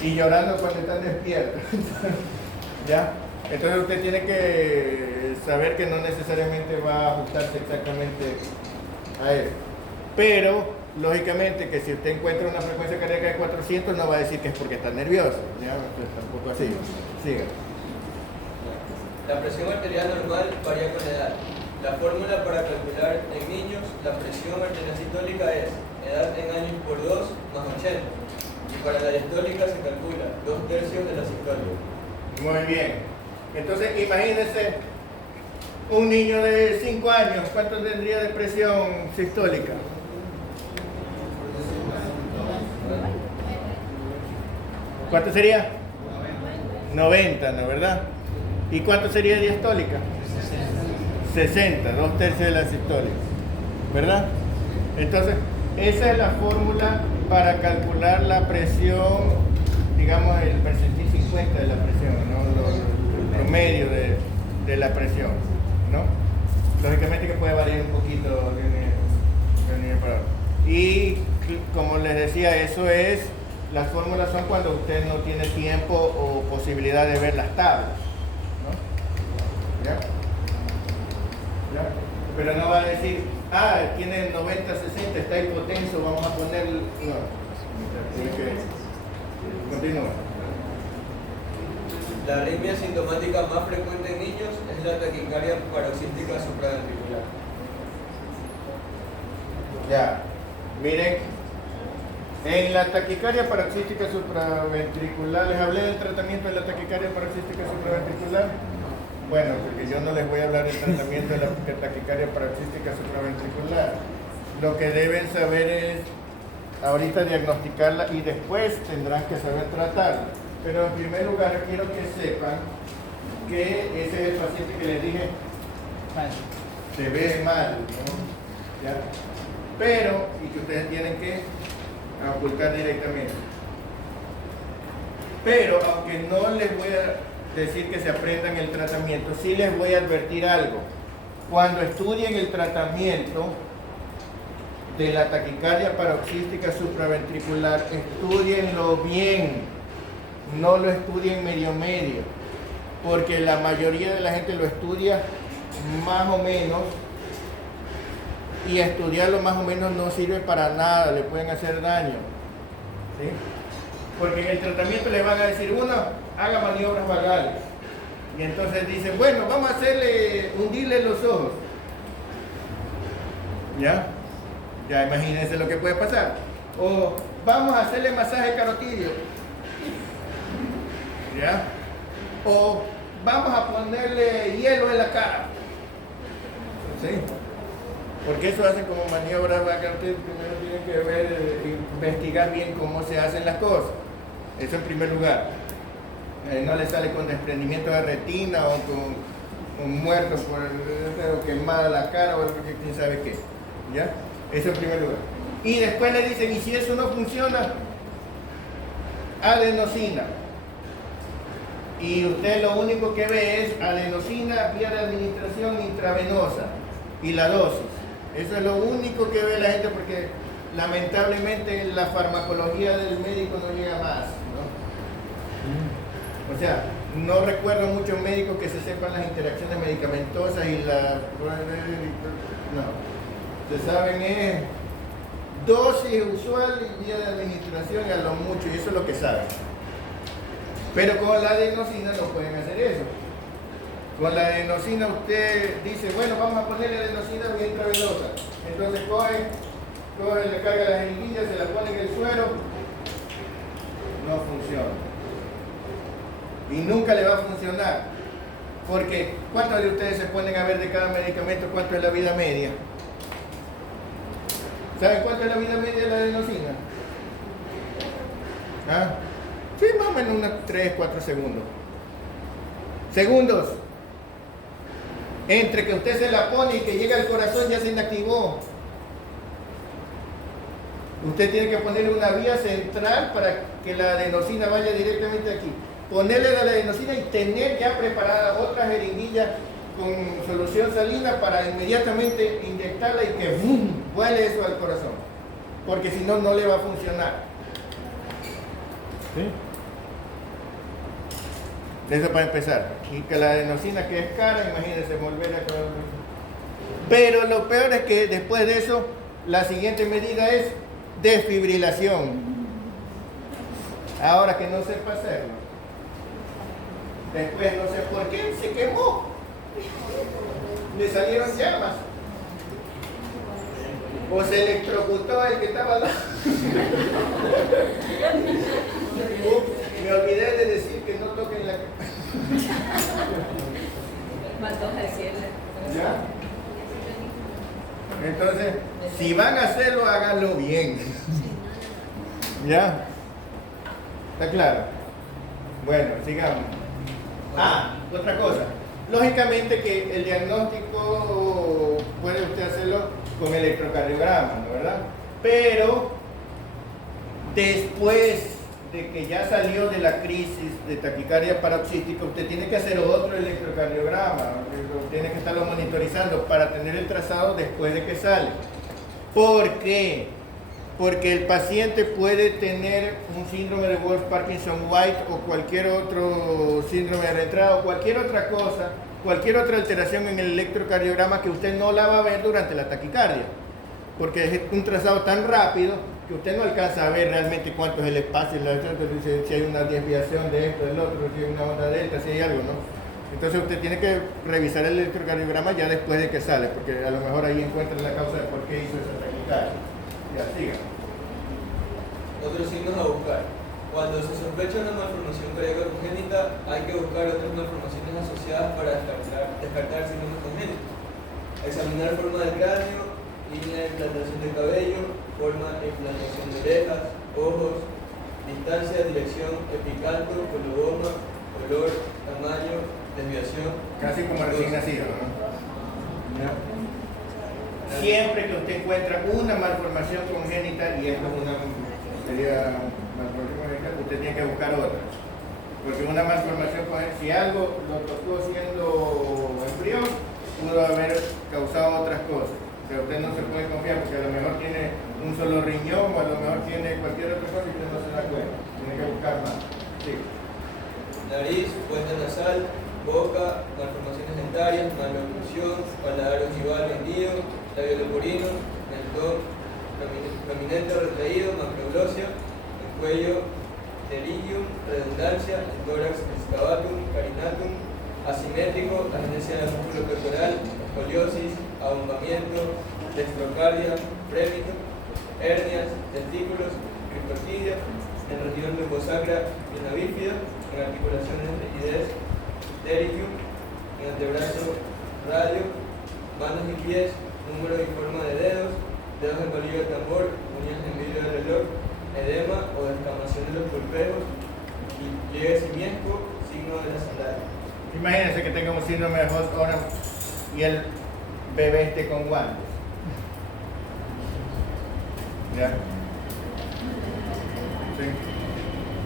y llorando cuando están despiertos. ¿Ya? Entonces usted tiene que saber que no necesariamente va a ajustarse exactamente a eso. Pero, lógicamente, que si usted encuentra una frecuencia cardíaca de 400, no va a decir que es porque está nervioso. ¿Ya? Entonces, tampoco así. Siga. La presión arterial normal varía con la edad. La fórmula para calcular en niños la presión arterial sistólica es edad en años por 2 más 80. Y para la diastólica se calcula 2/3 de la sistólica. Muy bien. Entonces, imagínense un niño de 5 años, ¿cuánto tendría de presión sistólica? ¿Cuánto sería? 90, ¿no es verdad? ¿Y cuánto sería diastólica? 60, 2/3 de la sistólica, ¿verdad? Entonces, esa es la fórmula para calcular la presión, digamos el percentil 50 de la presión, ¿no? El promedio de la presión, ¿no? Lógicamente que puede variar un poquito de un nivel para otro. Y como les decía, eso es, las fórmulas son cuando usted no tiene tiempo o posibilidad de ver las tablas, ¿no? ¿Ya? ¿Ya? Pero no va a decir, tiene 90, 60, está hipotenso, vamos a poner, no, tiene que continúa. La arritmia sintomática más frecuente en niños es la taquicardia paroxística supraventricular. Ya, miren, en la taquicardia paroxística supraventricular, ¿les hablé del tratamiento de la taquicardia paroxística supraventricular? Bueno, porque yo no les voy a hablar del tratamiento de la taquicardia paroxística supraventricular. Lo que deben saber es ahorita diagnosticarla y después tendrán que saber tratarla. Pero en primer lugar quiero que sepan que ese es el paciente que les dije se ve mal, ¿no? ¿Ya? Pero, y que ustedes tienen que ocultar directamente. Pero, aunque no les voy a decir que se aprendan el tratamiento, sí les voy a advertir algo. Cuando estudien el tratamiento de la taquicardia paroxística supraventricular, estudienlo bien, no lo estudien medio, porque la mayoría de la gente lo estudia más o menos, y estudiarlo más o menos no sirve para nada, le pueden hacer daño, ¿sí? Porque en el tratamiento le van a decir, uno, haga maniobras vagales, y entonces dicen, bueno, vamos a hacerle, hundirle los ojos, ¿ya? Ya imagínense lo que puede pasar. O vamos a hacerle masaje carotidio, ¿ya? O vamos a ponerle hielo en la cara, ¿sí? Porque eso hacen como maniobras vagales. Primero tienen que ver, investigar bien cómo se hacen las cosas. Eso en primer lugar. No le sale con desprendimiento de retina o con muertos o quemada la cara o algo que quién sabe qué, ¿ya? Eso en primer lugar. Y después le dicen, y si eso no funciona, adenosina. Y usted lo único que ve es adenosina vía de administración intravenosa y la dosis. Eso es lo único que ve la gente, porque lamentablemente la farmacología del médico no llega más, ¿no? O sea, no recuerdo muchos médicos que se sepan las interacciones medicamentosas y la... No. Se saben es dosis usual y vía de administración a lo mucho, y eso es lo que saben. Pero con la adenosina no pueden hacer eso. Con la adenosina usted dice, bueno, vamos a ponerle adenosina vía intravenosa. Entonces coge, le carga las jeringuillas, se la pone en el suero, no funciona. Y nunca le va a funcionar. Porque, ¿cuántos de ustedes se ponen a ver de cada medicamento cuánto es la vida media? ¿Saben cuánto es la vida media de la adenosina? ¿Ah? Sí, más o menos unos 3-4 segundos. Segundos. Entre que usted se la pone y que llega al corazón ya se inactivó. Usted tiene que ponerle una vía central para que la adenosina vaya directamente aquí. Ponerle la adenosina y tener ya preparada otra jeringuilla con solución salina para inmediatamente inyectarla y que ¡bum!, vuele eso al corazón. Porque si no, no le va a funcionar. ¿Sí? Eso para empezar. Y que la adenosina, que es cara, imagínense volver a... Pero lo peor es que después de eso, la siguiente medida es desfibrilación. Ahora que no sepa hacerlo. Después no sé por qué se quemó. Le salieron llamas. O se electrocutó el que estaba al lado. Me olvidé de decir que no toquen la... ¿Ya? Entonces, si van a hacerlo, háganlo bien. ¿Ya? ¿Está claro? Bueno, sigamos. Otra cosa. Lógicamente que el diagnóstico puede usted hacerlo con electrocardiograma, ¿no? ¿Verdad? Pero después de que ya salió de la crisis de taquicardia paroxística, usted tiene que hacer otro electrocardiograma, tiene que estarlo monitorizando para tener el trazado después de que sale. ¿Por qué? Porque el paciente puede tener un síndrome de Wolff-Parkinson-White o cualquier otro síndrome de reentrada o cualquier otra cosa, cualquier otra alteración en el electrocardiograma que usted no la va a ver durante la taquicardia. Porque es un trazado tan rápido que usted no alcanza a ver realmente cuánto es el espacio, si hay una desviación de esto, del otro, si hay una onda delta, si hay algo, ¿no? Entonces usted tiene que revisar el electrocardiograma ya después de que sale, porque a lo mejor ahí encuentra la causa de por qué hizo esa taquicardia. Ya, siga. Otros signos a buscar. Cuando se sospecha una malformación cardíaca congénita, hay que buscar otras malformaciones asociadas para descartar síndrome congénito. Examinar forma del cráneo, línea de implantación de cabello, forma e inflamación de orejas, ojos, distancia, dirección, epicanto, coloboma, color, tamaño, desviación. Casi como recién nacido, ¿no? Siempre que usted encuentra una malformación congénita, y esto es sería malformación congénita, usted tiene que buscar otra. Porque una malformación congénita, si algo lo tocó siendo embrión, pudo haber causado otras cosas. O sea, usted no se puede confiar porque a lo mejor tiene un solo riñón o a lo mejor tiene cualquier otra cosa y usted no se da cuenta. Tiene que buscar más. Sí. Nariz, puesta nasal, boca, malformaciones dentarias, maloclusión, paladar ojival vendido, labio leporino, mentón prominente o retraído, macroglossia, el cuello, delirium, redundancia, el tórax, excavatum, carinatum, asimétrico, agencia del músculo pectoral, escoliosis, abombamiento, dextrocardia, prémito, hernias, testículos, criptorquidia, en región lumbosacra y una bífida, en articulaciones de rigidez, ptericium, en antebrazo, radio, manos y pies, número y forma de dedos, dedos en palillo de tambor, uñas en vidrio de reloj, edema o descamación de los pulpejos, y pliegue simiesco, signo de la sandalia. Imagínense que tenga un síndrome de Holt Oram y el bebé esté con guantes. ¿Ya? Sí.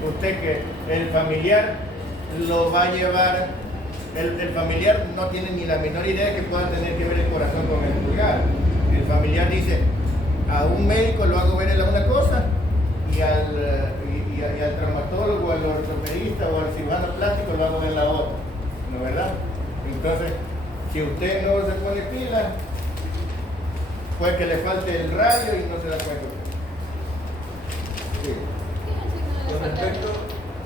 Usted que el familiar lo va a llevar, el familiar no tiene ni la menor idea que pueda tener que ver el corazón con el pulgar. El familiar dice, a un médico lo hago ver en una cosa y al traumatólogo, al ortopedista o al cirujano plástico lo hago ver la otra. ¿No es verdad? Entonces, si usted no se pone pila, puede que le falte el radio y no se da cuenta. Sí. Con respecto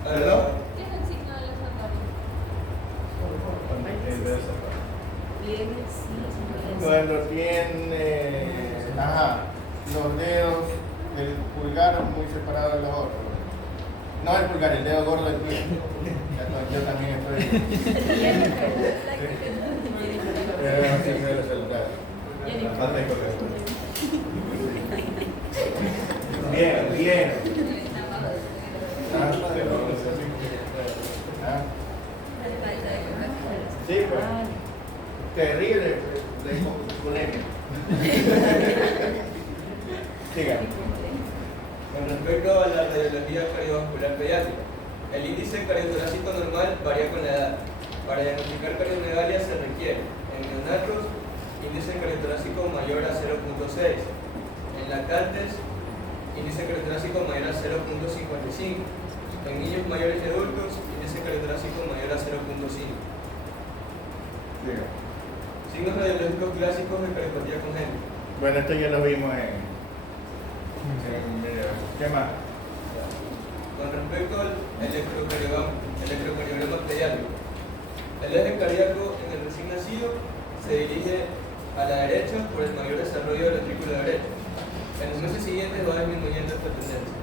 a ¿Perdón? ¿Qué es el signo de la sandalia? Cuando tiene los dedos, el pulgar muy separado de los otros. No el pulgar, el dedo gordo del pie. Yo también estoy. Bien, bien. Sí, pues. Terrible polémica. Siga. Con respecto a la radiología cardiovascular pediátrica, el índice cardiotorácico normal varía con la edad. Para diagnosticar cardiomegalia se requiere, en neonatos, índice cardiotorácico mayor a 0.6, en lactantes, índice cardiotorácico mayor a 0.55, en niños mayores y adultos, índice cardiotorácico mayor a 0.5. Signos radiológicos clásicos de cardiopatía congénita. Bueno, esto ya lo vimos en video. ¿Qué más? Con respecto al electrocardiograma pediátrico, el eje cardíaco en el recién nacido se dirige a la derecha por el mayor desarrollo del ventrículo derecho. En los meses siguientes va disminuyendo esta tendencia.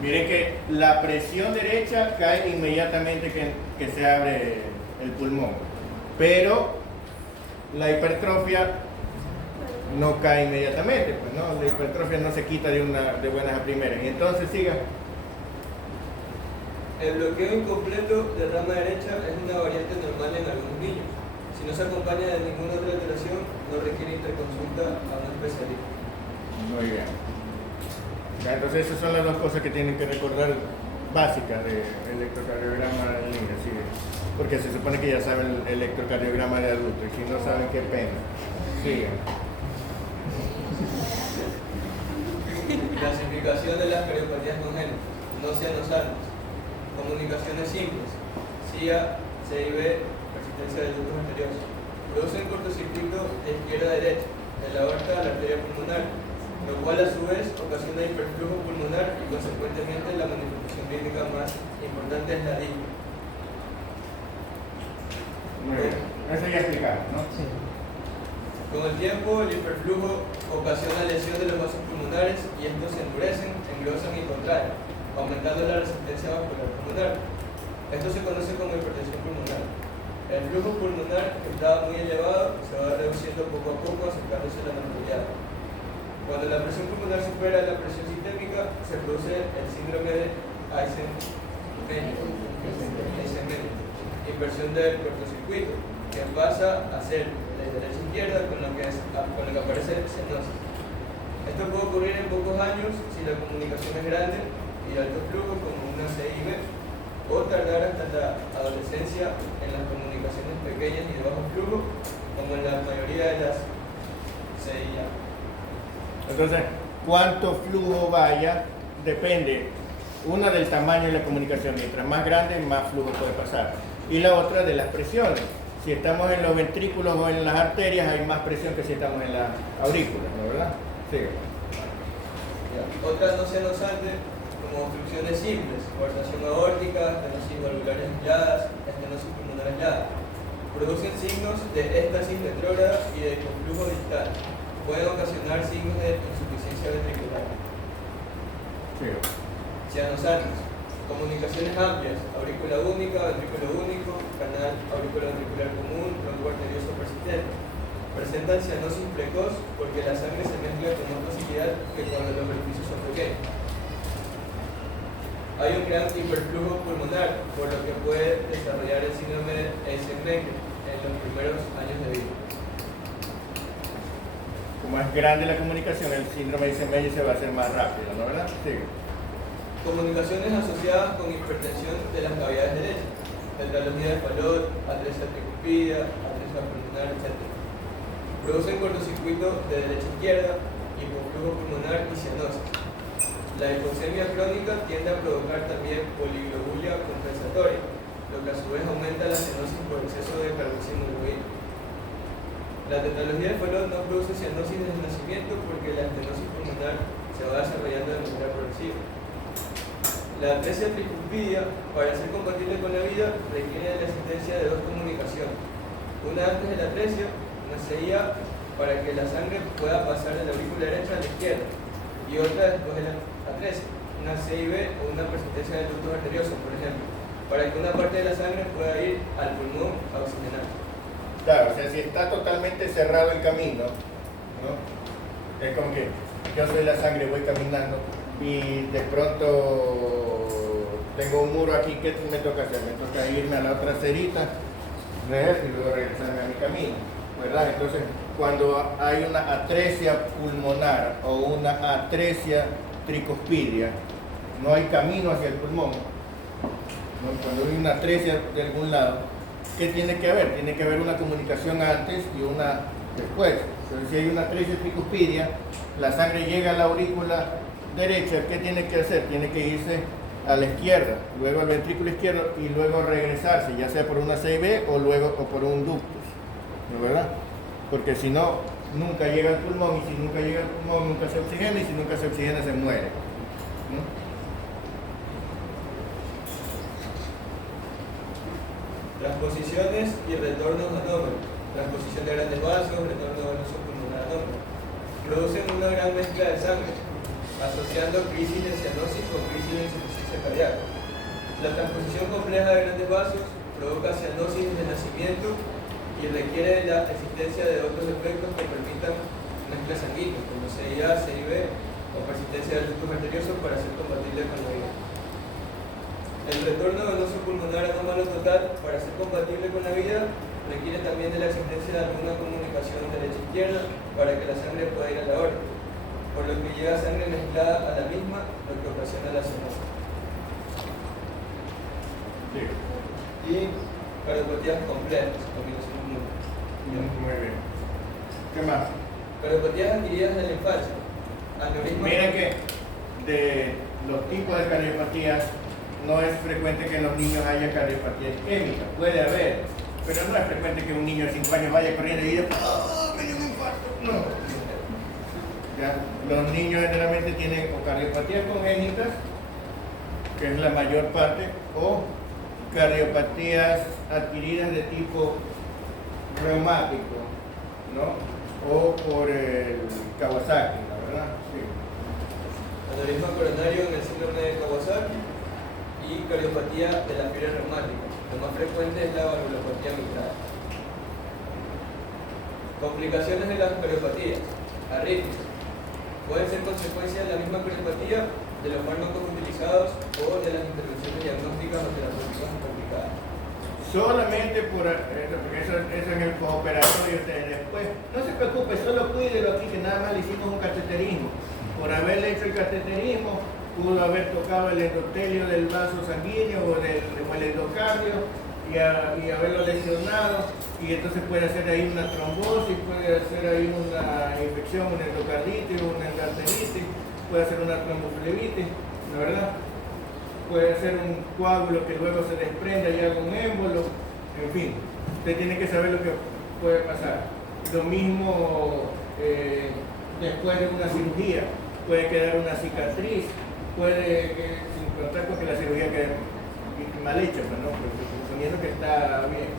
Miren que la presión derecha cae inmediatamente que se abre el pulmón, pero la hipertrofia no cae inmediatamente, pues no, la hipertrofia no se quita de buenas a primeras. Y entonces siga. El bloqueo incompleto de rama derecha es una variante normal en algunos niños. Si no se acompaña de ninguna otra alteración, no requiere interconsulta a un especialista. Muy bien. Ya, entonces esas son las dos cosas que tienen que recordar básicas del electrocardiograma de niños, sí, porque se supone que ya saben el electrocardiograma de adulto y si no saben, qué pena. Sigan. Clasificación de las cardiopatías congénitas, no sean los altos. Comunicaciones simples, CIA, CIB, persistencia de ductos arteriosos. Producen cortocircuito de izquierda a derecha, de la aorta a la arteria pulmonar, lo cual a su vez ocasiona hiperflujo pulmonar y consecuentemente la manifestación clínica más importante es la disnea. Muy bien. Eso ya explicamos, ¿no? Sí. Con el tiempo, el hiperflujo ocasiona lesión de los vasos pulmonares y estos se endurecen, engrosan y contraen, aumentando la resistencia vascular pulmonar. Esto se conoce como hipertensión pulmonar. El flujo pulmonar que estaba muy elevado se va reduciendo poco a poco acercándose a la normalidad. Cuando la presión pulmonar supera la presión sistémica, se produce el síndrome de Eisenmenger, inversión del cortocircuito, que pasa a ser de derecha a izquierda, con lo que aparece cianosis. Esto puede ocurrir en pocos años si la comunicación es grande y de alto flujo, como una CIB, o tardar hasta la adolescencia en las comunicaciones pequeñas y de bajo flujo, como en la mayoría de las CIA. Entonces, cuánto flujo vaya depende, una del tamaño de la comunicación, mientras más grande, más flujo puede pasar. Y la otra de las presiones. Si estamos en los ventrículos o en las arterias, hay más presión que si estamos en las aurículas, ¿no, verdad? Sí. Otras no sianosantes, como obstrucciones simples, coartación aórtica, estenosis valvulares aisladas, estenosis pulmonar aislada, producen signos de éstasis retrógrada y de conflujo distal. Pueden ocasionar signos de insuficiencia ventricular. Sí. Cianosantes, comunicaciones amplias, aurícula única, ventrículo único, canal auricular común, tronco arterioso persistente. Presentan cianosis precoz porque la sangre se mezcla con más facilidad que cuando los orificios son pequeños. Hay un gran hiperflujo pulmonar, por lo que puede desarrollar el síndrome de Eisenmenger en los primeros años de vida. Como es grande la comunicación, el síndrome de Eisenmenger se va a hacer más rápido, ¿no, verdad? Sí. Comunicaciones asociadas con hipertensión de las cavidades derechas, tetralogía de Fallot, atresia tricuspidia, atresia pulmonar, etc. Producen cortocircuito de derecha a izquierda, hipoflujo pulmonar y cianosis. La hipoxemia crónica tiende a provocar también poliglobulia compensatoria, lo que a su vez aumenta la cianosis por exceso de carboximoglobuina. La tetralogía de Fallot no produce cianosis desde el nacimiento porque la estenosis pulmonar se va desarrollando de manera progresiva. La atresia tricuspidia, para ser compatible con la vida, requiere la existencia de dos comunicaciones. Una antes de la atresia, una CIA, para que la sangre pueda pasar de la aurícula derecha a la izquierda, y otra después de la atresia, una CIB o una persistencia del ducto arterioso, por ejemplo, para que una parte de la sangre pueda ir al pulmón a oxigenar. Claro, o sea, si está totalmente cerrado el camino, ¿no? Es como que yo soy la sangre, voy caminando y de pronto tengo un muro aquí, ¿qué me toca hacer? Me toca irme a la otra cerita y luego regresarme a mi camino, ¿verdad? Entonces, cuando hay una atresia pulmonar o una atresia tricuspidia, no hay camino hacia el pulmón, ¿no? Cuando hay una atresia de algún lado, ¿qué tiene que haber? Tiene que haber una comunicación antes y una después. Entonces, si hay una atresia tricuspidia, la sangre llega a la aurícula derecha, ¿qué tiene que hacer? Tiene que irse a la izquierda, luego al ventrículo izquierdo y luego regresarse, ya sea por una CIB o por un ductus, ¿no, verdad? Porque si no, nunca llega al pulmón, y si nunca llega al pulmón, nunca se oxigena, y si nunca se oxigena, se muere, ¿no? Transposiciones y retornos anómalos. Transposición de grandes vasos, retorno venoso pulmonar anómalo. Producen una gran mezcla de sangre, asociando crisis de cianosis con crisis de insuficiencia cardíaca. La transposición compleja de grandes vasos provoca cianosis desde el nacimiento y requiere la existencia de otros efectos que permitan mezcla sanguínea, como CIA, CIB o persistencia del ducto arterioso para ser compatible con la vida. El retorno venoso pulmonar anómalo total, para ser compatible con la vida, requiere también de la existencia de alguna comunicación derecha-izquierda para que la sangre pueda ir a la aorta, por lo que llega sangre mezclada a la misma, lo que ocasiona la cianosis. Sí. Y cardiopatías complejas, combinación común. Muy bien. ¿Qué más? Cardiopatías adquiridas en la infancia. Aneurisma. Miren que de los tipos de cardiopatías no es frecuente que en los niños haya cardiopatía isquémica. Puede haber, pero no es frecuente que un niño de 5 años vaya corriendo y diga ¡oh, me dio un infarto! No. ¿Ya? Los niños generalmente tienen o cardiopatías congénitas, que es la mayor parte, o cardiopatías adquiridas de tipo reumático, ¿no? O por el Kawasaki, la verdad. Sí. Aneurisma coronario en el síndrome de Kawasaki y cardiopatía de la fiebre reumática. Lo más frecuente es la valvulopatía mitral. Complicaciones de las cardiopatías: arritmia, pueden ser consecuencia de la misma cardiopatía, de los fármacos utilizados o de las intervenciones diagnósticas o terapéuticas complicadas. Solamente por eso, porque eso en el postoperatorio. Después, no se preocupe, solo cuídelo aquí, que nada más le hicimos un cateterismo. Por haberle hecho el cateterismo, pudo haber tocado el endotelio del vaso sanguíneo o el endocardio y haberlo lesionado, y entonces puede hacer ahí una trombosis, puede hacer ahí una infección, una endocarditis, una endarteritis, puede hacer una tromboflebitis, ¿no es verdad? Puede hacer un coágulo que luego se desprenda y haga un émbolo, en fin, usted tiene que saber lo que puede pasar. Lo mismo después de una cirugía, puede quedar una cicatriz, puede que, sin contar con que la cirugía quede mal hecha, pues, ¿no? Pero suponiendo que está bien,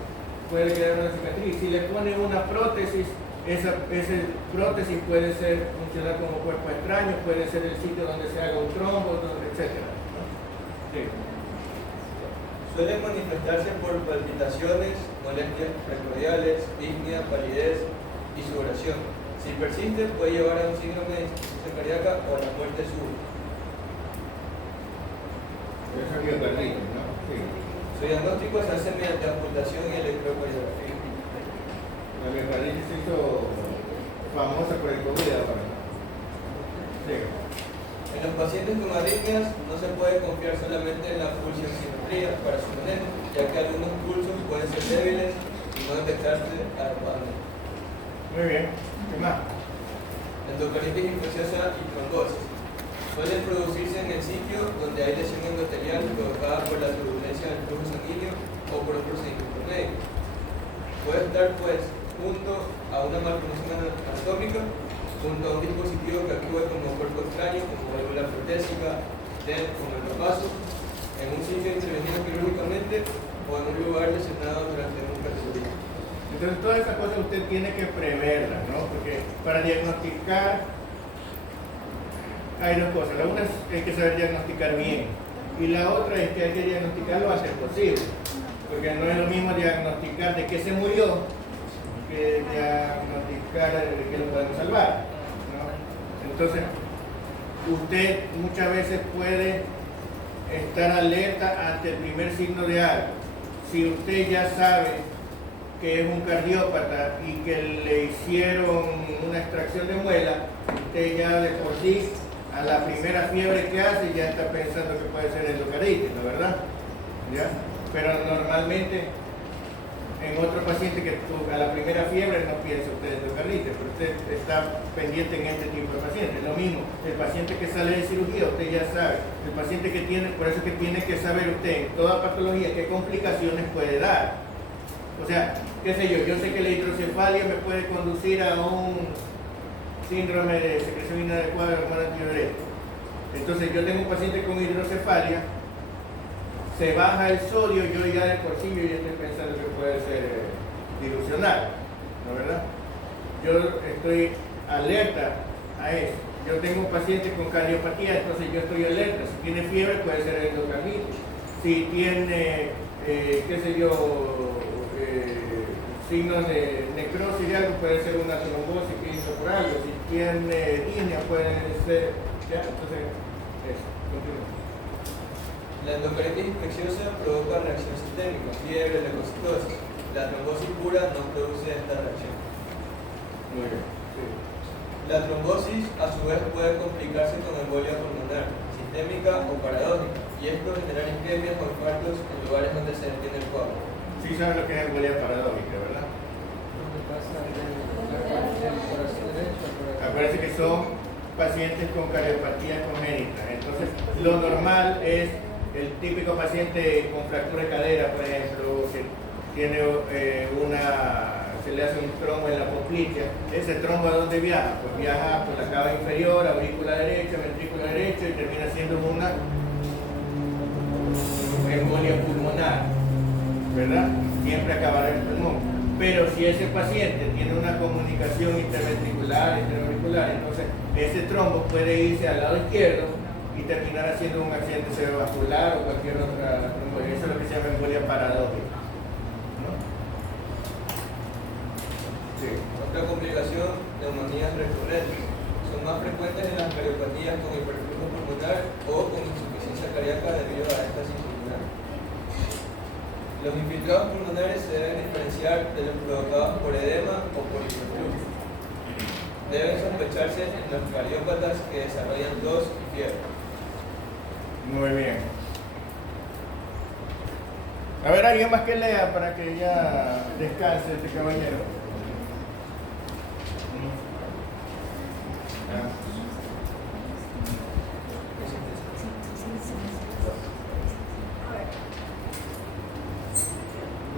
puede quedar una cicatriz. Si le pone una prótesis, esa prótesis puede funcionar como cuerpo extraño, puede ser el sitio donde se haga un trombo, etc. Sí. Suelen manifestarse por palpitaciones, molestias precordiales, disnea, palidez y sudoración. Si persiste, puede llevar a un síndrome de insuficiencia cardíaca o a la muerte súbita. Eso es miocarditis, ¿no? Sí. Su diagnóstico se hace mediante amputación y electrocardiografía. La miocarditis se hizo famosa por el COVID ahora. Sí. En los pacientes con arritmias no se puede confiar solamente en la pulsioximetría para su manejo, ya que algunos pulsos pueden ser débiles y no detectarse adecuadamente. Muy bien. ¿Qué más? Endocarditis infecciosa y trombosis. Suelen producirse en el sitio donde hay lesión endotelial provocada por la turbulencia del flujo sanguíneo o por un procedimiento médico. Puede estar, pues, junto a una malformación anatómica, junto a un dispositivo que actúe como cuerpo extraño, como válvula protésica, TED, como el vaso, en un sitio intervenido quirúrgicamente o en un lugar lesionado durante un cardiopatía. Entonces todas esas cosas usted tiene que preverlas, ¿no? Porque para diagnosticar hay dos cosas. La una es que hay que saber diagnosticar bien, y la otra es que hay que diagnosticar lo antes posible, porque no es lo mismo diagnosticar de qué se murió que diagnosticar de qué lo podemos salvar, ¿no? Entonces usted muchas veces puede estar alerta ante el primer signo de algo. Si usted ya sabe que es un cardiópata y que le hicieron una extracción de muela, usted ya de por sí, a la primera fiebre que hace, ya está pensando que puede ser endocarditis, ¿no? ¿Verdad? ¿Ya? Pero normalmente en otro paciente que a la primera fiebre no piensa usted en endocarditis, pero usted está pendiente en este tipo de pacientes. Lo mismo, el paciente que sale de cirugía, usted ya sabe. El paciente que tiene, por eso es que tiene que saber usted en toda patología qué complicaciones puede dar. O sea, qué sé yo sé que la hidrocefalia me puede conducir a un síndrome de secreción inadecuada de hormona tiroidea. Entonces yo tengo un paciente con hidrocefalia, se baja el sodio, yo ya de por sí yo ya estoy pensando que puede ser dilucional, ¿no es verdad? Yo estoy alerta a eso. Yo tengo un paciente con cardiopatía, entonces yo estoy alerta. Si tiene fiebre puede ser endocarditis. Si tiene, qué sé yo, signos de necrosis de algo, puede ser una trombosis que hizo por algo. Si tiene disnea puede ser, ya, entonces eso, continúa. La endocarditis infecciosa provoca reacción sistémica, fiebre, leucocitosis. La trombosis pura no produce esta reacción. Muy bien. Sí. La trombosis a su vez puede complicarse con embolia pulmonar, sistémica o paradójica, y esto generar isquemias o infartos en lugares donde se detiene el coágulo. Sí saben lo que es embolia paradójica, ¿verdad? Acuérdense que son pacientes con cardiopatía congénita. Entonces, lo normal es el típico paciente con fractura de cadera, por ejemplo, que tiene se le hace un trombo en la poplitea. ¿Ese trombo a dónde viaja? Pues viaja por la cava inferior, aurícula derecha, ventrícula derecha, y termina siendo una embolia pulmonar, ¿verdad? Siempre acabará en el pulmón. Pero si ese paciente tiene una comunicación interventricular, interauricular, entonces ese trombo puede irse al lado izquierdo y terminar haciendo un accidente cerebrovascular o cualquier otra trombosis. Eso es lo que se llama embolia paradójica, ¿no? Sí. Otra complicación, neumonías recurrentes. son más frecuentes en las cardiopatías con hiperflujo pulmonar o con insuficiencia cardíaca debido a esta pulmonar. Los infiltrados pulmonares se deben diferenciar de los provocados por edema o por hiperflujo. Deben sospecharse en los cardiópatas que desarrollan tos y fiebre. Muy bien. A ver, alguien más que lea para que ya descanse este caballero.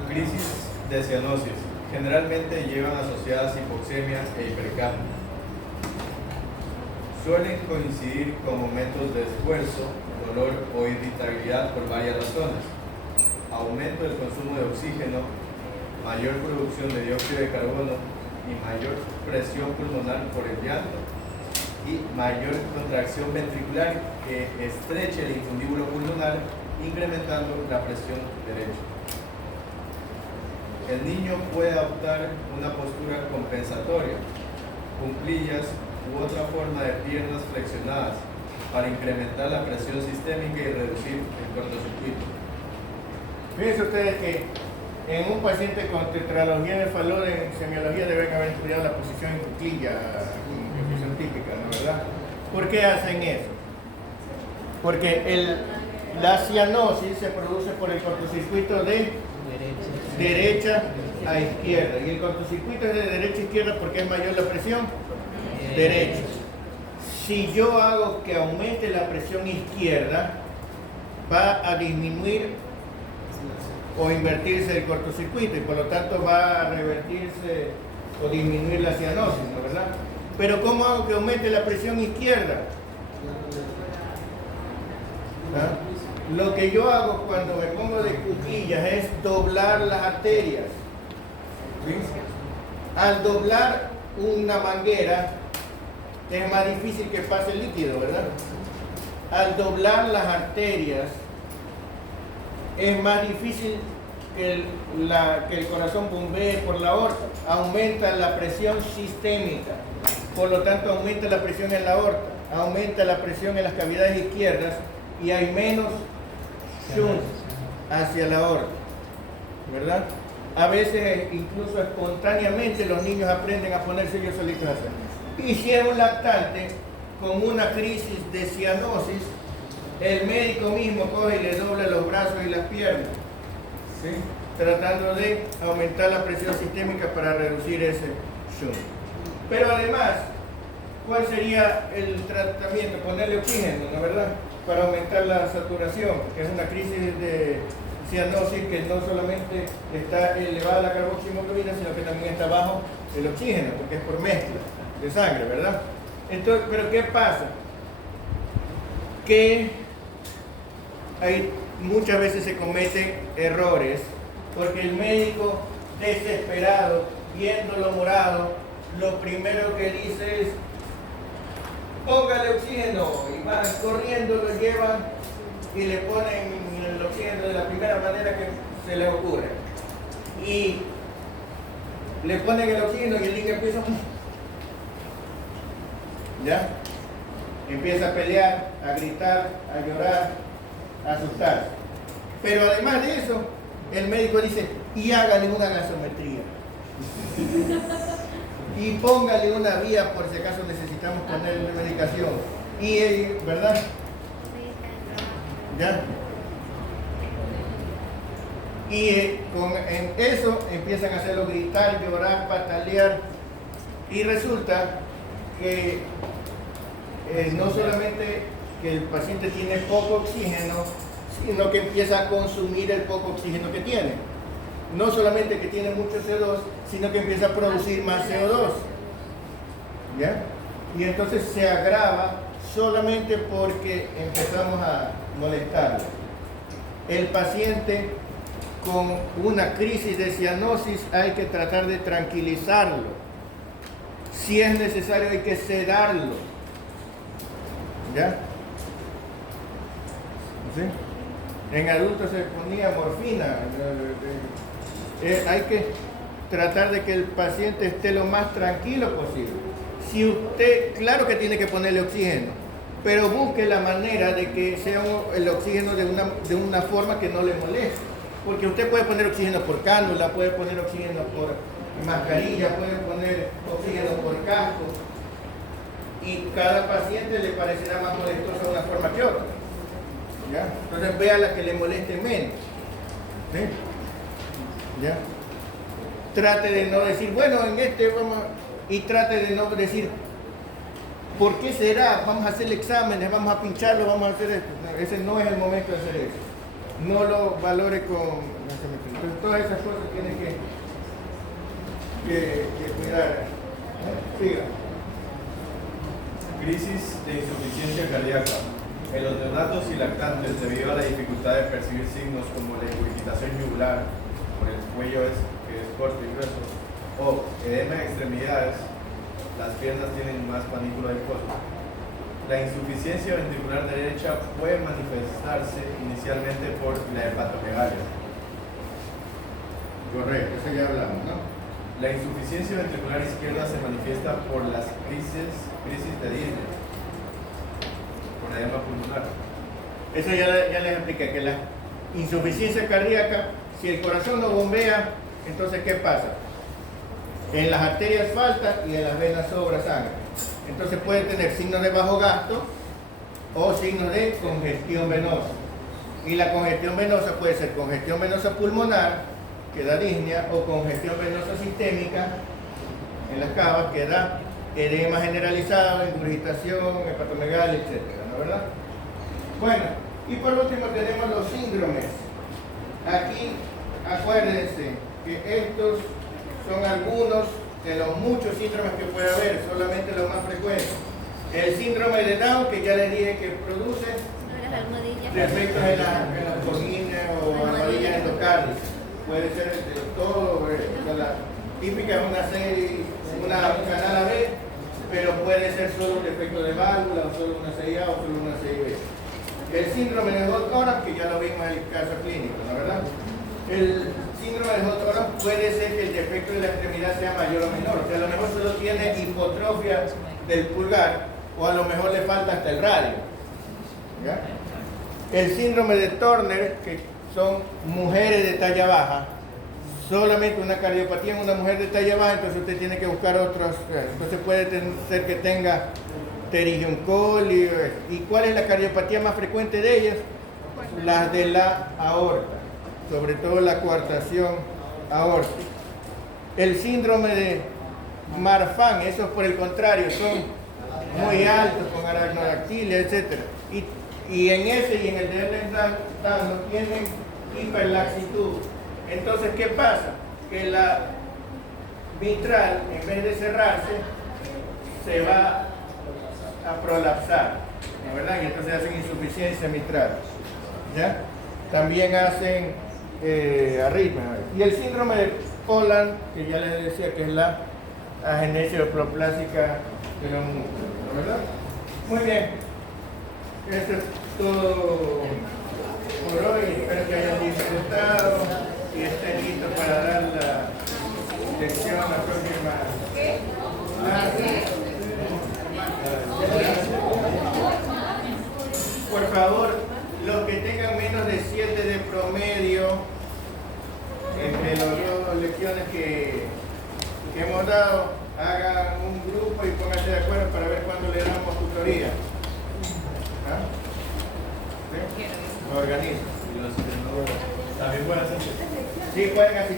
Crisis de cianosis generalmente llevan asociadas hipoxemia e hipercapnia. Suelen coincidir con momentos de esfuerzo, dolor o irritabilidad por varias razones: aumento del consumo de oxígeno, mayor producción de dióxido de carbono y mayor presión pulmonar por el llanto y mayor contracción ventricular que estreche el infundíbulo pulmonar, incrementando la presión derecha. El niño puede adoptar una postura compensatoria, cuclillas u otra forma de piernas flexionadas para incrementar la presión sistémica y reducir el cortocircuito. Fíjense ustedes que en un paciente con tetralogía de Fallot en semiología deben haber estudiado la posición en cuclilla, como posición típica, ¿no es verdad? ¿Por qué hacen eso? Porque la cianosis se produce por el cortocircuito de derecha a izquierda, y el cortocircuito es de derecha a izquierda porque es mayor la presión derecha. Si yo hago que aumente la presión izquierda, va a disminuir o invertirse el cortocircuito y por lo tanto va a revertirse o disminuir la cianosis, ¿no es verdad? Pero ¿cómo hago que aumente la presión izquierda? ¿Ah? Lo que yo hago cuando me pongo de cuclillas es doblar las arterias. ¿Sí? Al doblar una manguera es más difícil que pase el líquido, ¿verdad? Al doblar las arterias es más difícil que el corazón bombee por la aorta. Aumenta la presión sistémica, por lo tanto aumenta la presión en la aorta, aumenta la presión en las cavidades izquierdas y hay menos shunt hacia la aorta, ¿verdad? A veces incluso espontáneamente los niños aprenden a ponerse ellos solitos a hacer. Y si es un lactante con una crisis de cianosis, el médico mismo coge y le dobla los brazos y las piernas, ¿sí? Tratando de aumentar la presión sistémica para reducir ese shunt. Pero además, ¿cuál sería el tratamiento? Ponerle oxígeno, ¿no es verdad? Para aumentar la saturación, que es una crisis de cianosis que no solamente está elevada la carboxiemoglobina, sino que también está bajo el oxígeno, porque es por mezcla de sangre, ¿verdad? Entonces, ¿pero qué pasa? Que muchas veces se cometen errores, porque el médico desesperado, viéndolo morado, lo primero que dice es: póngale oxígeno, y van corriendo, lo llevan y le ponen el oxígeno de la primera manera que se les ocurre. Y le ponen el oxígeno y el niño empieza, ¿ya? Empieza a pelear, a gritar, a llorar, a asustarse. Pero además de eso, el médico dice: y hágale una gasometría. Y póngale una vía por si acaso necesitamos ponerle medicación. Y, ¿verdad? ¿Ya? Y en eso empiezan a hacerlo gritar, llorar, patalear. Y resulta que no solamente que el paciente tiene poco oxígeno, sino que empieza a consumir el poco oxígeno que tiene. No solamente que tiene mucho CO2, sino que empieza a producir más CO2. ¿Ya? Y entonces se agrava solamente porque empezamos a molestarlo. El paciente con una crisis de cianosis hay que tratar de tranquilizarlo. Si es necesario hay que sedarlo. ¿Ya? ¿Sí? En adultos se ponía morfina. Hay que tratar de que el paciente esté lo más tranquilo posible. Si usted, claro que tiene que ponerle oxígeno, pero busque la manera de que sea el oxígeno de una forma que no le moleste. Porque usted puede poner oxígeno por cánula, puede poner oxígeno por mascarilla, puede poner oxígeno por casco. Y cada paciente le parecerá más molestosa una forma que otra. ¿Ya? Entonces vea la que le moleste menos. ¿Sí? ¿Ya? Trate de no decir, bueno, en este vamos, y trate de no decir, ¿por qué será? Vamos a hacer exámenes, vamos a pincharlo, vamos a hacer esto. No, ese no es el momento de hacer eso. No lo valore con... Entonces todas esas cosas tienen que cuidar. Siga. Crisis de insuficiencia cardíaca. En los neonatos y lactantes, debido a la dificultad de percibir signos como la ingurgitación yugular por el cuello que es corto y grueso, o edema de extremidades, las piernas tienen más panículo adiposo. La insuficiencia ventricular derecha puede manifestarse inicialmente por la hepatomegalia. Correcto, eso ya hablamos, ¿no? La insuficiencia ventricular izquierda se manifiesta por las crisis de Disney, por edema pulmonar. Eso ya les expliqué, que la insuficiencia cardíaca, si el corazón no bombea, entonces ¿qué pasa? En las arterias falta y en las venas sobra sangre. Entonces puede tener signos de bajo gasto o signos de congestión venosa. Y la congestión venosa puede ser congestión venosa pulmonar, que da disnea, o congestión venosa sistémica en las cavas, que da edema generalizado, ingurgitación, hepatomegalia, etc. ¿No verdad? Bueno, y por último tenemos los síndromes. Aquí acuérdense que estos son algunos de los muchos síndromes que puede haber, solamente los más frecuentes. El síndrome de Down, que ya les dije que produce Las almohadillas. defectos en las cojines o almohadillas endocárdias. Puede ser de todo, la típica es una canal AB, pero puede ser solo un defecto de válvula, o solo una CIA o solo una CIB. El síndrome de Hot-Orange, que ya lo vimos en el caso clínico, ¿no verdad? El síndrome de Hot-Orange puede ser que el defecto de la extremidad sea mayor o menor, o sea, a lo mejor solo tiene hipotrofia del pulgar, o a lo mejor le falta hasta el radio. ¿Ya? El síndrome de Turner, que son mujeres de talla baja, solamente una cardiopatía en una mujer de talla baja, entonces usted tiene que buscar otros, entonces puede ser que tenga pterygium coli. ¿Y cuál es la cardiopatía más frecuente de ellas? Las de la aorta, sobre todo la coartación aórtica. El síndrome de Marfan, esos por el contrario son muy altos, con aracnodactilia, etc. Y en ese y en el de Erlenmeyer no tienen hiperlaxitud. Entonces, ¿qué pasa? Que la mitral, en vez de cerrarse, se va a prolapsar, ¿no verdad? Y entonces hacen insuficiencia mitral. ¿Ya? También hacen arritmia. Y el síndrome de Poland, que ya les decía que es la agenesia proplásica de los músculos, ¿no verdad? Muy bien. Esto es todo por hoy. Espero que hayan disfrutado y estén listos para dar la lección la próxima clase. Por favor, los que tengan menos de 7 de promedio entre las dos lecciones que hemos dado, hagan un grupo y pónganse de acuerdo para ver cuándo le damos tutoría. ¿Ah? ¿Sí? Lo organizo. También pueden hacer. Sí, pueden asistir.